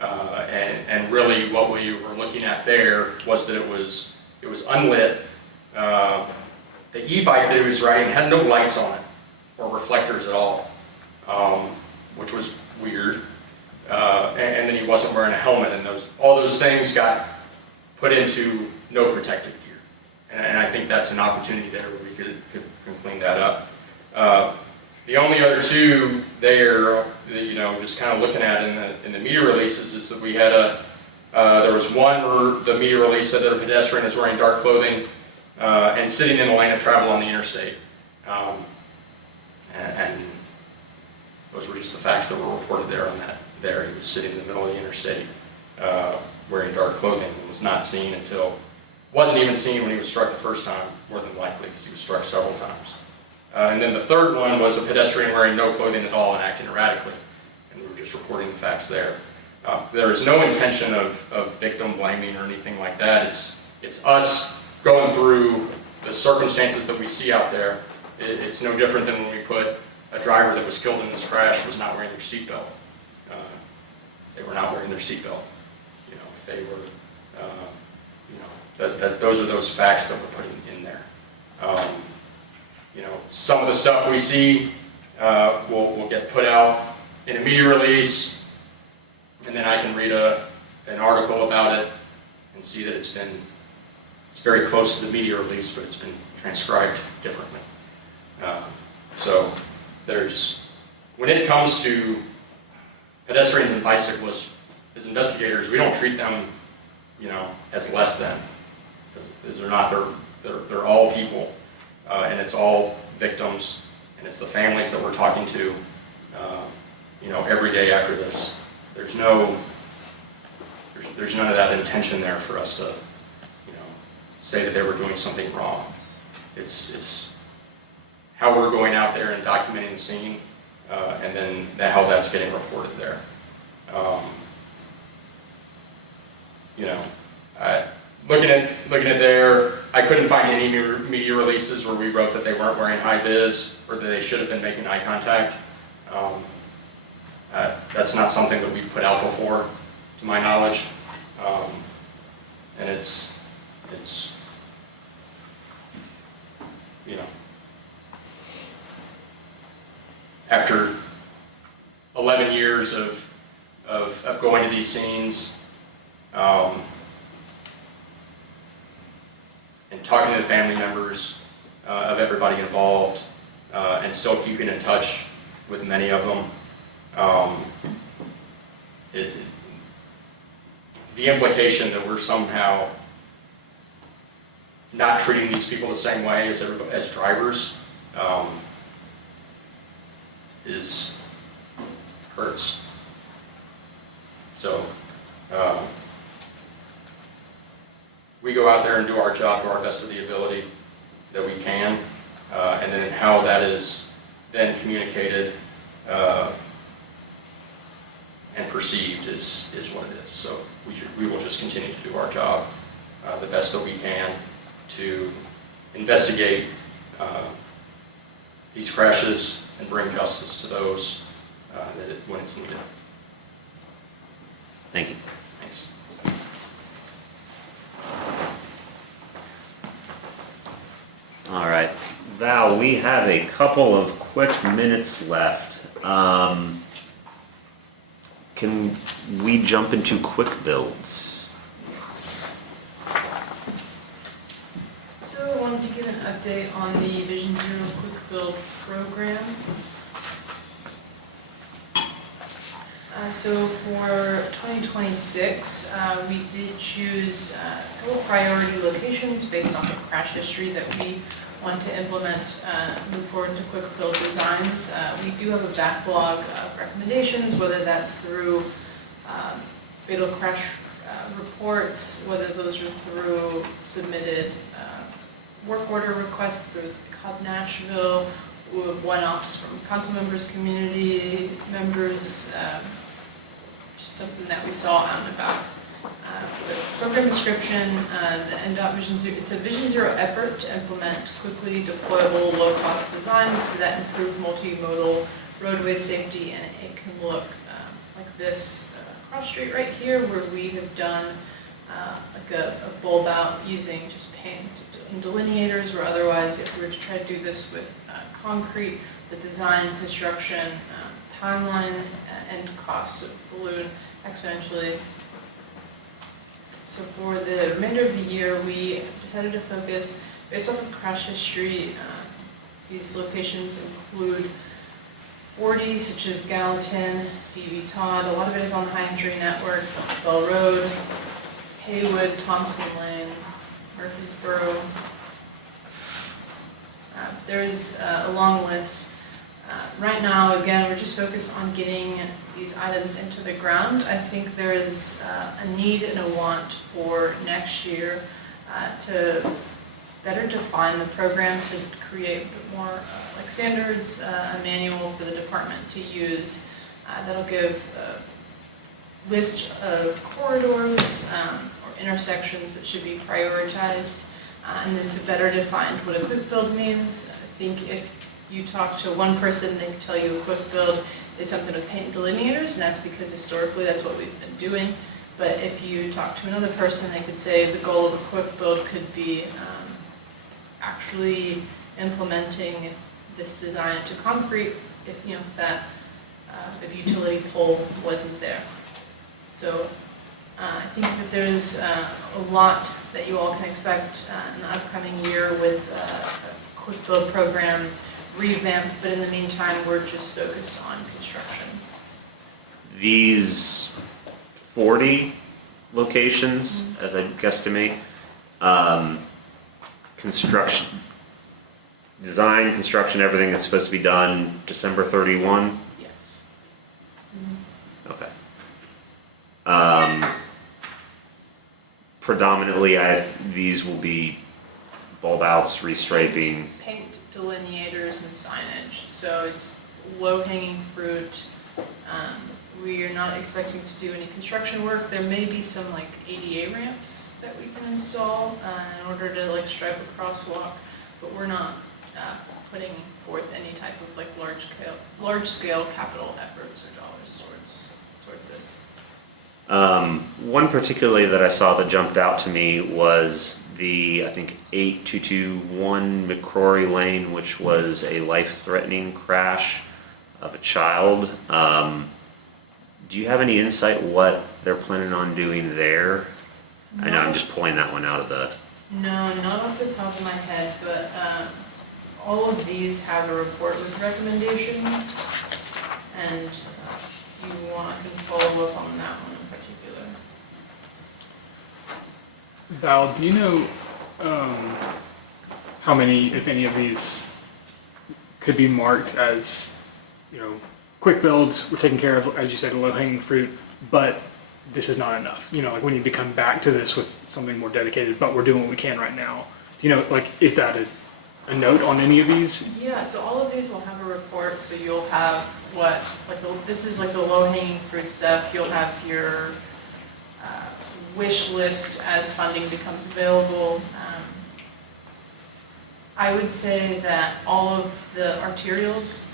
and really what we were looking at there was that it was unlit. The e-bike that he was riding had no lights on it or reflectors at all, which was weird. And then he wasn't wearing a helmet, and all those things got put into no protective gear. And I think that's an opportunity there where we could clean that up. The only other two there, you know, just kind of looking at in the media releases is that we had there was one where the media release said that a pedestrian is wearing dark clothing and sitting in the lane of travel on the interstate. And those were just the facts that were reported there on that. He was sitting in the middle of the interstate wearing dark clothing and wasn't even seen when he was struck the first time, more than likely, because he was struck several times. And then the third one was a pedestrian wearing no clothing at all and acting erratically. And we were just reporting the facts there. There is no intention of victim blaming or anything like that. It's us going through the circumstances that we see out there. It's no different than when we put a driver that was killed in this crash was not wearing their seatbelt. They were not wearing their seatbelt. You know, if they were, those are those facts that we're putting in there. You know, some of the stuff we see will get put out in a media release, and then I can read an article about it and see that it's very close to the media release, but it's been transcribed differently. So when it comes to pedestrians and bicyclists, as investigators, we don't treat them, as less than, because they're not. They're all people, and it's all victims, and it's the families that we're talking to, every day after this. There's none of that intention there for us to, say that they were doing something wrong. It's how we're going out there and documenting the scene, and then how that's getting reported there. Looking at there, I couldn't find any media releases where we wrote that they weren't wearing high vis or that they should have been making eye contact. That's not something that we've put out before, to my knowledge, and it's after 11 years of going to these scenes, and talking to the family members of everybody involved, and still keeping in touch with many of them. The implication that we're somehow not treating these people the same way as drivers hurts. So we go out there and do our job to our best of the ability that we can, and then how that is then communicated and perceived is what it is. So we will just continue to do our job the best that we can to investigate these crashes and bring justice to those when it's needed. Thank you. Thanks. All right, Val, we have a couple of quick minutes left. Can we jump into quick builds? So I wanted to give an update on the Vision Zero Quick Build program. So for 2026, we did choose a couple priority locations based off of crash history that we want to implement, move forward to quick build designs. We do have a backlog of recommendations, whether that's through fatal crash reports, whether those are through submitted work order requests through CUB Nashville, one-offs from council members, community members, something that we saw out and about. The program description, the NDOT Vision Zero, it's a Vision Zero effort to implement quickly deployable, low-cost designs that improve multimodal roadway safety, and it can look like this cross street right here, where we have done like a bulb out using just paint and delineators, or otherwise, if we were to try to do this with concrete, the design, construction, timeline, and costs would balloon exponentially. So for the remainder of the year, we decided to focus, based off of crash history, these locations include 40, such as Gallatin, DV Todd, a lot of it is on the high entry network, Bell Road, Haywood, Thompson Lane, Murfreesboro. There's a long list. Right now, again, we're just focused on getting these items into the ground. I think there is a need and a want for next year to better define the program, to create a bit more like standards, a manual for the department to use that'll give a list of corridors or intersections that should be prioritized, and then to better define what a quick build means. I think if you talk to one person, they can tell you a quick build is something with paint delineators, and that's because historically that's what we've been doing. But if you talk to another person, they could say the goal of a quick build could be actually implementing this design to concrete if that if utility pole wasn't there. So I think that there's a lot that you all can expect in the upcoming year with a quick build program revamped, but in the meantime, we're just focused on construction. These 40 locations, as I guesstimate, construction, design, construction, everything that's supposed to be done December 31? Yes. Okay. Predominantly, these will be bulb outs, restriping. Paint delineators and signage, so it's low-hanging fruit. We are not expecting to do any construction work. There may be some like ADA ramps that we can install in order to like stripe a crosswalk, but we're not putting forth any type of like large-scale capital efforts or dollars towards this. One particularly that I saw that jumped out to me was the, I think, 8221 McCrory Lane, which was a life-threatening crash of a child. Do you have any insight what they're planning on doing there? I know I'm just pulling that one out of the... No, not off the top of my head, but all of these have a report with recommendations, and you want to follow up on that one in particular. Val, do you know how many, if any, of these could be marked as, you know, quick builds, we're taking care of, as you said, low-hanging fruit, but this is not enough? You know, like we need to come back to this with something more dedicated, but we're doing what we can right now. Do you know, like, is that a note on any of these? Yeah, so all of these will have a report, so you'll have what, like, this is like the low-hanging fruit stuff. You'll have your wish list as funding becomes available. I would say that all of the arterials,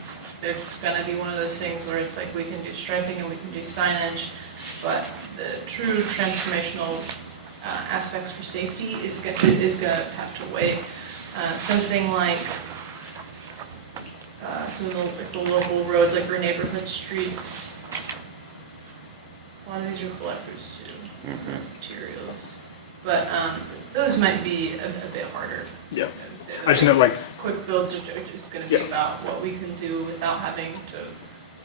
it's going to be one of those things where it's like we can do striping and we can do signage, but the true transformational aspects for safety is going to have to wait. Something like some of the local roads, like our neighborhood streets. A lot of these are collectors too, materials. But those might be a bit harder. Yeah. I would say. I just know, like, Quick builds are going to be Yeah. about what we can do without having to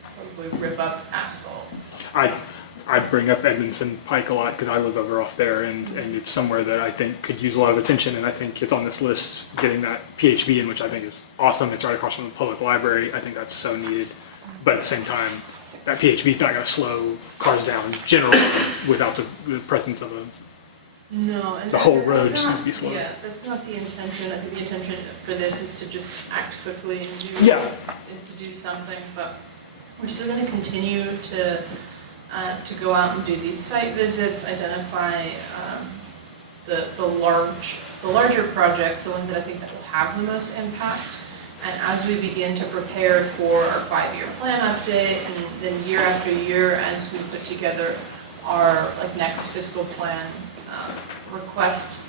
probably rip up asphalt. I bring up Edmondson Pike a lot because I live over off there, and it's somewhere that I think could use a lot of attention, and I think it's on this list, getting that PHB in, which I think is awesome. It's right across from the public library. I think that's so needed. But at the same time, that PHB is not going to slow cars down generally without the presence of a... No, and The whole road that's just not- needs to be slowed. Yeah, that's not the intention. I think the intention for this is to just act quickly and to do something, but we're still going to continue to go out and do these site visits, identify the larger projects, the ones that I think that will have the most impact. And as we begin to prepare for our 5-year plan update, and then year after year, as we put together our next fiscal plan request,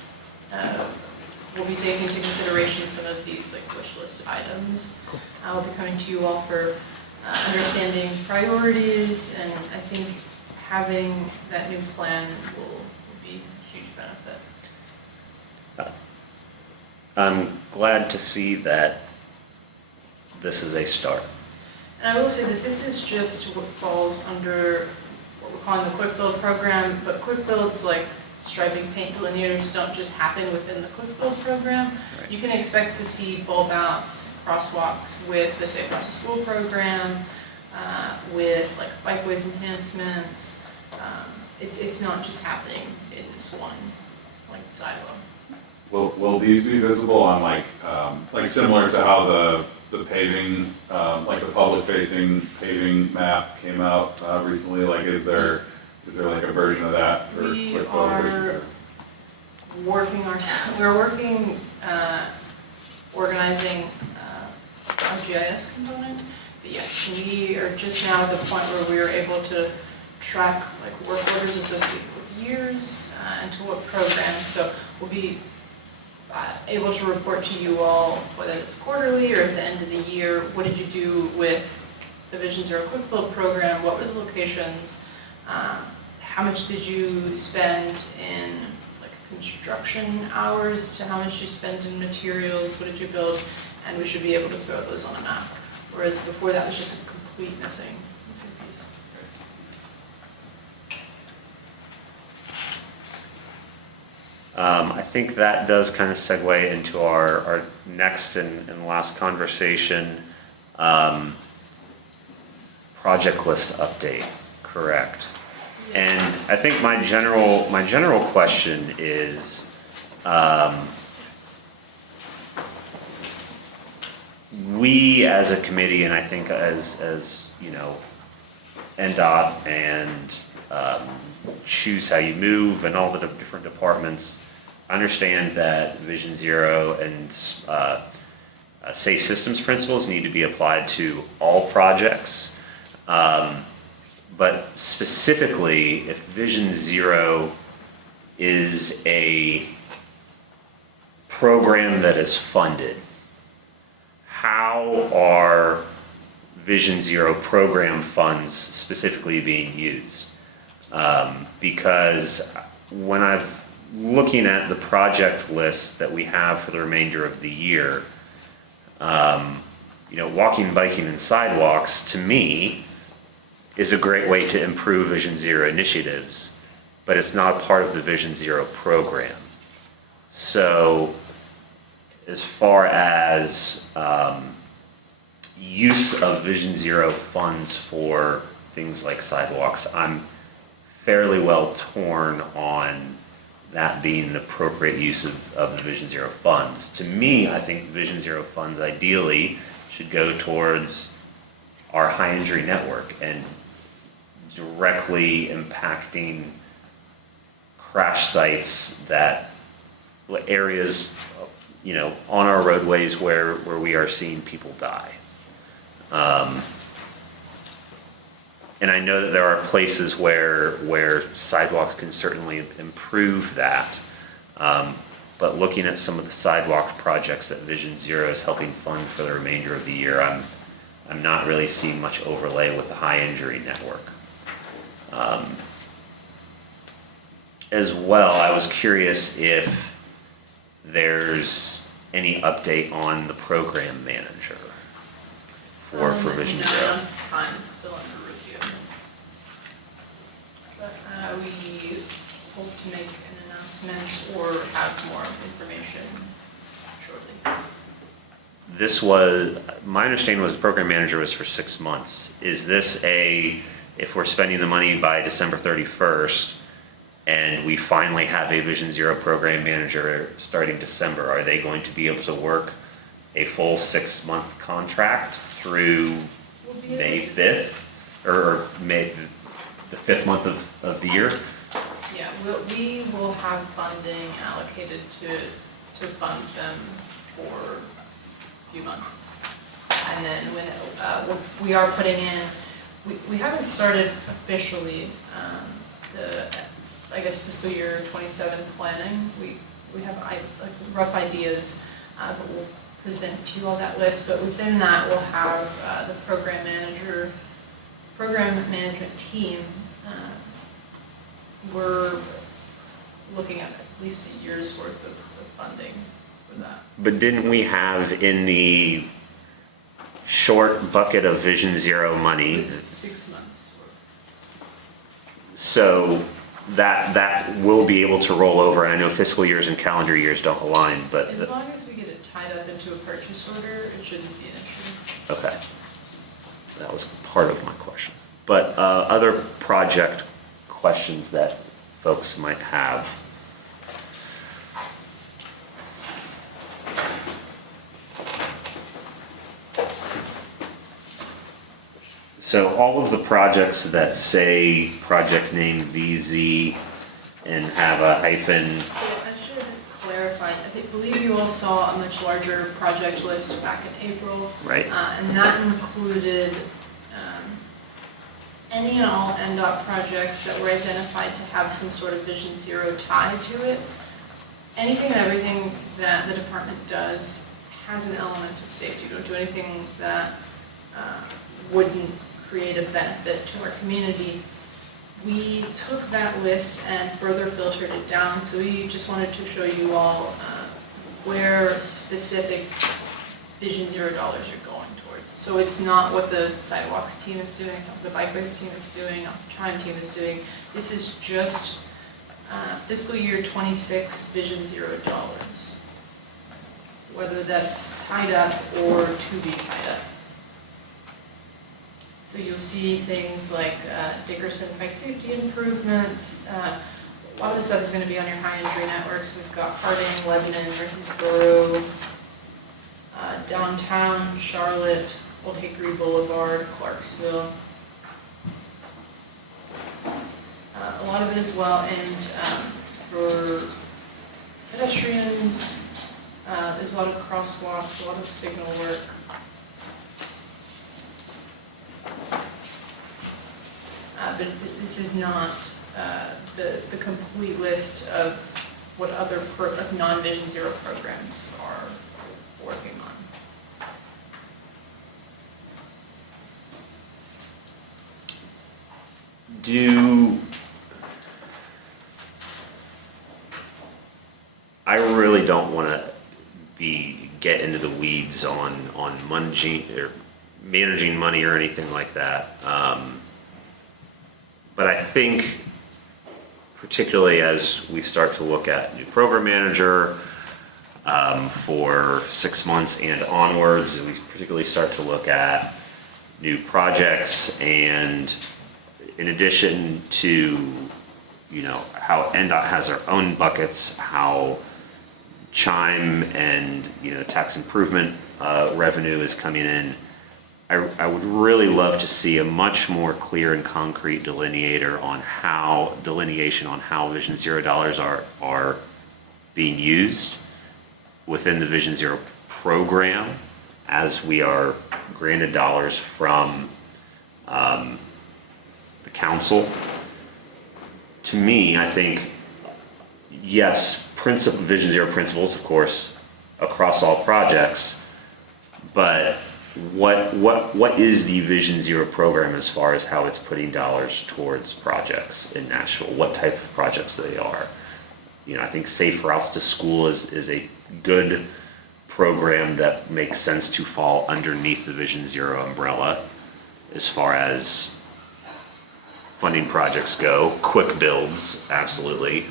we'll be taking into consideration some of these wish list items. Cool. I'll be coming to you all for understanding priorities, and I think having that new plan will be a huge benefit. I'm glad to see that this is a start. And I will say that this is just what falls under what we're calling the quick build program, but quick builds like striping, paint delineators don't just happen within the quick build program. Right. You can expect to see bulb outs, crosswalks with the Safe Routes to School program, with bikeways enhancements. It's not just happening in this one silo. Will these be visible on like similar to how the paving, like the public facing paving map came out recently? Like is there like a version of that for We quick build version? We're working, organizing our GIS component. But yes, we are just now at the point where we are able to track work orders associated with years and to what programs. So we'll be able to report to you all, whether it's quarterly or at the end of the year, what did you do with the Vision Zero Quick Build program? What were the locations? how much did you spend in like construction hours to how much you spent in materials, what did you build, and we should be able to throw those on a map. Whereas before that was just a complete missing piece. I think that does kind of segue into our next and last conversation. Project list update, correct? And I think my general question is, we as a committee, and I think as you know, NDOT and Choose How You Move and all the different departments understand that Vision Zero and safe systems principles need to be applied to all projects. But specifically, if Vision Zero is a program that is funded, how are Vision Zero program funds specifically being used? Because when I'm looking at the project list that we have for the remainder of the year, you know, walking, biking, and sidewalks, to me, is a great way to improve Vision Zero initiatives, but it's not a part of the Vision Zero program. So, as far as use of Vision Zero funds for things like sidewalks, I'm fairly well torn on that being the appropriate use of the Vision Zero funds. To me, I think Vision Zero funds ideally should go towards our high injury network and directly impacting crash sites, that areas, you know, on our roadways where we are seeing people die. And I know that there are places where sidewalks can certainly improve that. But looking at some of the sidewalk projects that Vision Zero is helping fund for the remainder of the year, I'm not really seeing much overlay with the high injury network. As well, I was curious if there's any update on the program manager for Vision No, Zero. not this time, it's still under review. But we hope to make an announcement or have more information shortly. This was, my understanding was the program manager was for 6 months. Is this if we're spending the money by December 31st and we finally have a Vision Zero program manager starting December, are they going to be able to work a full 6-month contract through We'll be May able 5th? Or May, the 5th month of the year? Yeah, we will have funding allocated to fund them for a few months. And then when we are putting in, we haven't started officially the, I guess, fiscal year 27 planning. We have like rough ideas, but we'll present to you all that list. But within that, we'll have the program management team. We're looking at least a year's worth of funding for that. But didn't we have in the short bucket of Vision Zero money? It's 6 months worth. So that will be able to roll over. I know fiscal years and calendar years don't align, but As long as we get it tied up into a purchase order, it shouldn't be an issue. okay, that was part of my question. But other project questions that folks might have. So all of the projects that say project name VZ and have a hyphen, So I should clarify, I believe you all saw a much larger project list back in April. right? And that included any and all NDOT projects that were identified to have some sort of Vision Zero tie to it. Anything and everything that the department does has an element of safety. We don't do anything that wouldn't create a benefit to our community. we took that list and further filtered it down, so we just wanted to show you all where specific Vision Zero dollars are going towards. So it's not what the sidewalks team is doing, it's not what the bike race team is doing, not what the Chime team is doing. This is just fiscal year 26 Vision Zero dollars, whether that's tied up or to be tied up. So you'll see things like Dickerson bike safety improvements. A lot of the stuff is going to be on your high entry networks. We've got Harding, Lebanon, Murfreesboro, downtown, Charlotte, Old Hickory Boulevard, Clarksville. A lot of it as well, and for pedestrians, there's a lot of crosswalks, a lot of signal work. But this is not the complete list of what other non-Vision Zero programs are working on. I really don't want to get into the weeds on managing money or anything like that. But I think, particularly as we start to look at new program manager for 6 months and onwards, and we particularly start to look at new projects, and in addition to, how NDOT has their own buckets, how Chime and, tax improvement revenue is coming in, I would really love to see a much more clear and concrete delineation on how Vision Zero dollars are being used within the Vision Zero program as we are granted dollars from the council. To me, I think, yes, Vision Zero principles, of course, across all projects, but what is the Vision Zero program as far as how it's putting dollars towards projects in Nashville? What type of projects they are? I think Safe Routes to School is a good program that makes sense to fall underneath the Vision Zero umbrella as far as funding projects go. Quick builds, absolutely.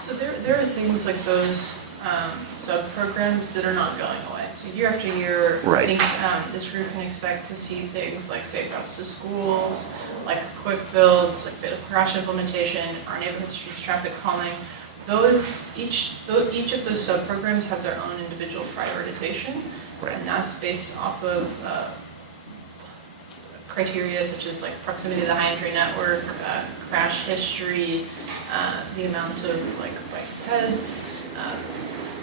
So there are things like those sub-programs that are not going away. So year after year, Right. I think this group can expect to see things like Safe Routes to Schools, like quick builds, like bit of crash implementation, our neighborhood streets traffic calming. Each of those sub-programs have their own individual prioritization, Right. and that's based off of criteria such as like proximity to the high entry network, crash history, the amount of like bike heads,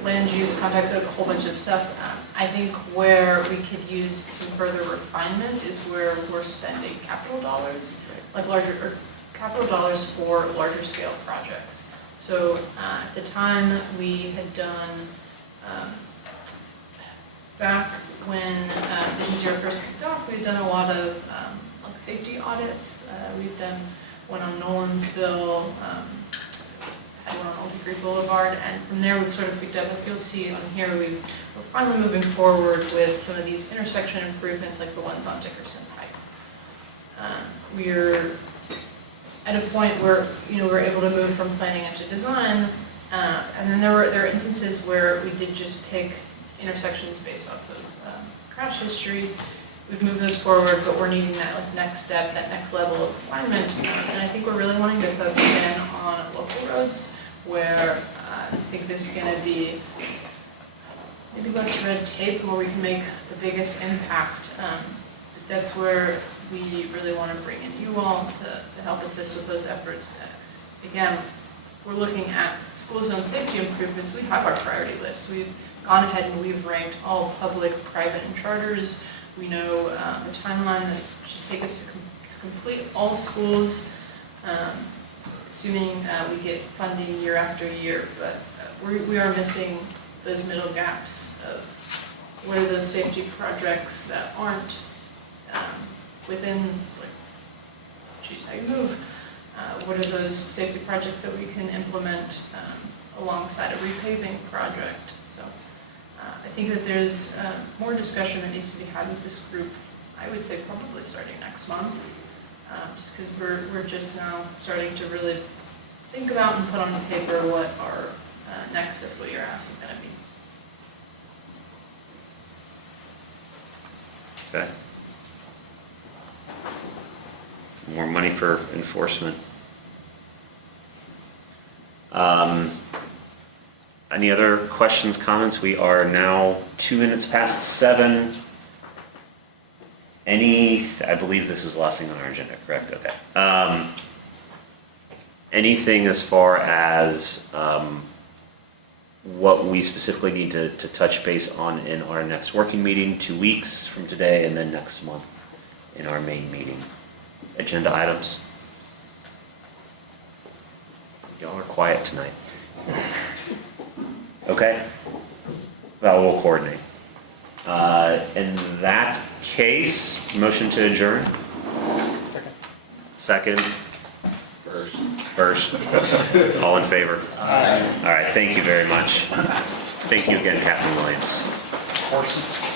land use, contacts, a whole bunch of stuff. I think where we could use some further refinement is where we're spending capital dollars, like capital dollars for larger scale projects. So at the time we had done, back when Vision Zero first kicked off, we had done a lot of like safety audits. We've done one on Nolansville, had one on Old Hickory Boulevard, and from there we've sort of picked up, like you'll see on here, we're finally moving forward with some of these intersection improvements like the ones on Dickerson Pike. We're at a point where, we're able to move from planning into design, and then there are instances where we did just pick intersections based off of crash history. We've moved those forward, but we're needing that next step, that next level of refinement. And I think we're really wanting to focus in on local roads where I think there's going to be maybe less red tape, where we can make the biggest impact. But that's where we really want to bring in you all to help assist with those efforts. Again, we're looking at school zone safety improvements. We have our priority list. We've gone ahead and we've ranked all public, private, and charters. We know the timeline that should take us to complete all schools, assuming we get funding year after year. But we are missing those middle gaps of what are those safety projects that aren't within like Choose How You Move? What are those safety projects that we can implement alongside a repaving project? So I think that there's more discussion that needs to be had with this group. I would say probably starting next month, just because we're just now starting to really think about and put on the paper what our next fiscal year ask is going to be. Okay. More money for enforcement. Any other questions, comments? We are now 2 minutes past 7. I believe this is the last thing on our agenda, correct? Okay. Anything as far as what we specifically need to touch base on in our next working meeting, 2 weeks from today, and then next month in our main meeting? Agenda items? Y'all are quiet tonight. Okay? Well, we'll coordinate. In that case, motion to adjourn? Second? First. All in favor? Aye. All right, thank you very much. Thank you again, Captain Williams. Of course.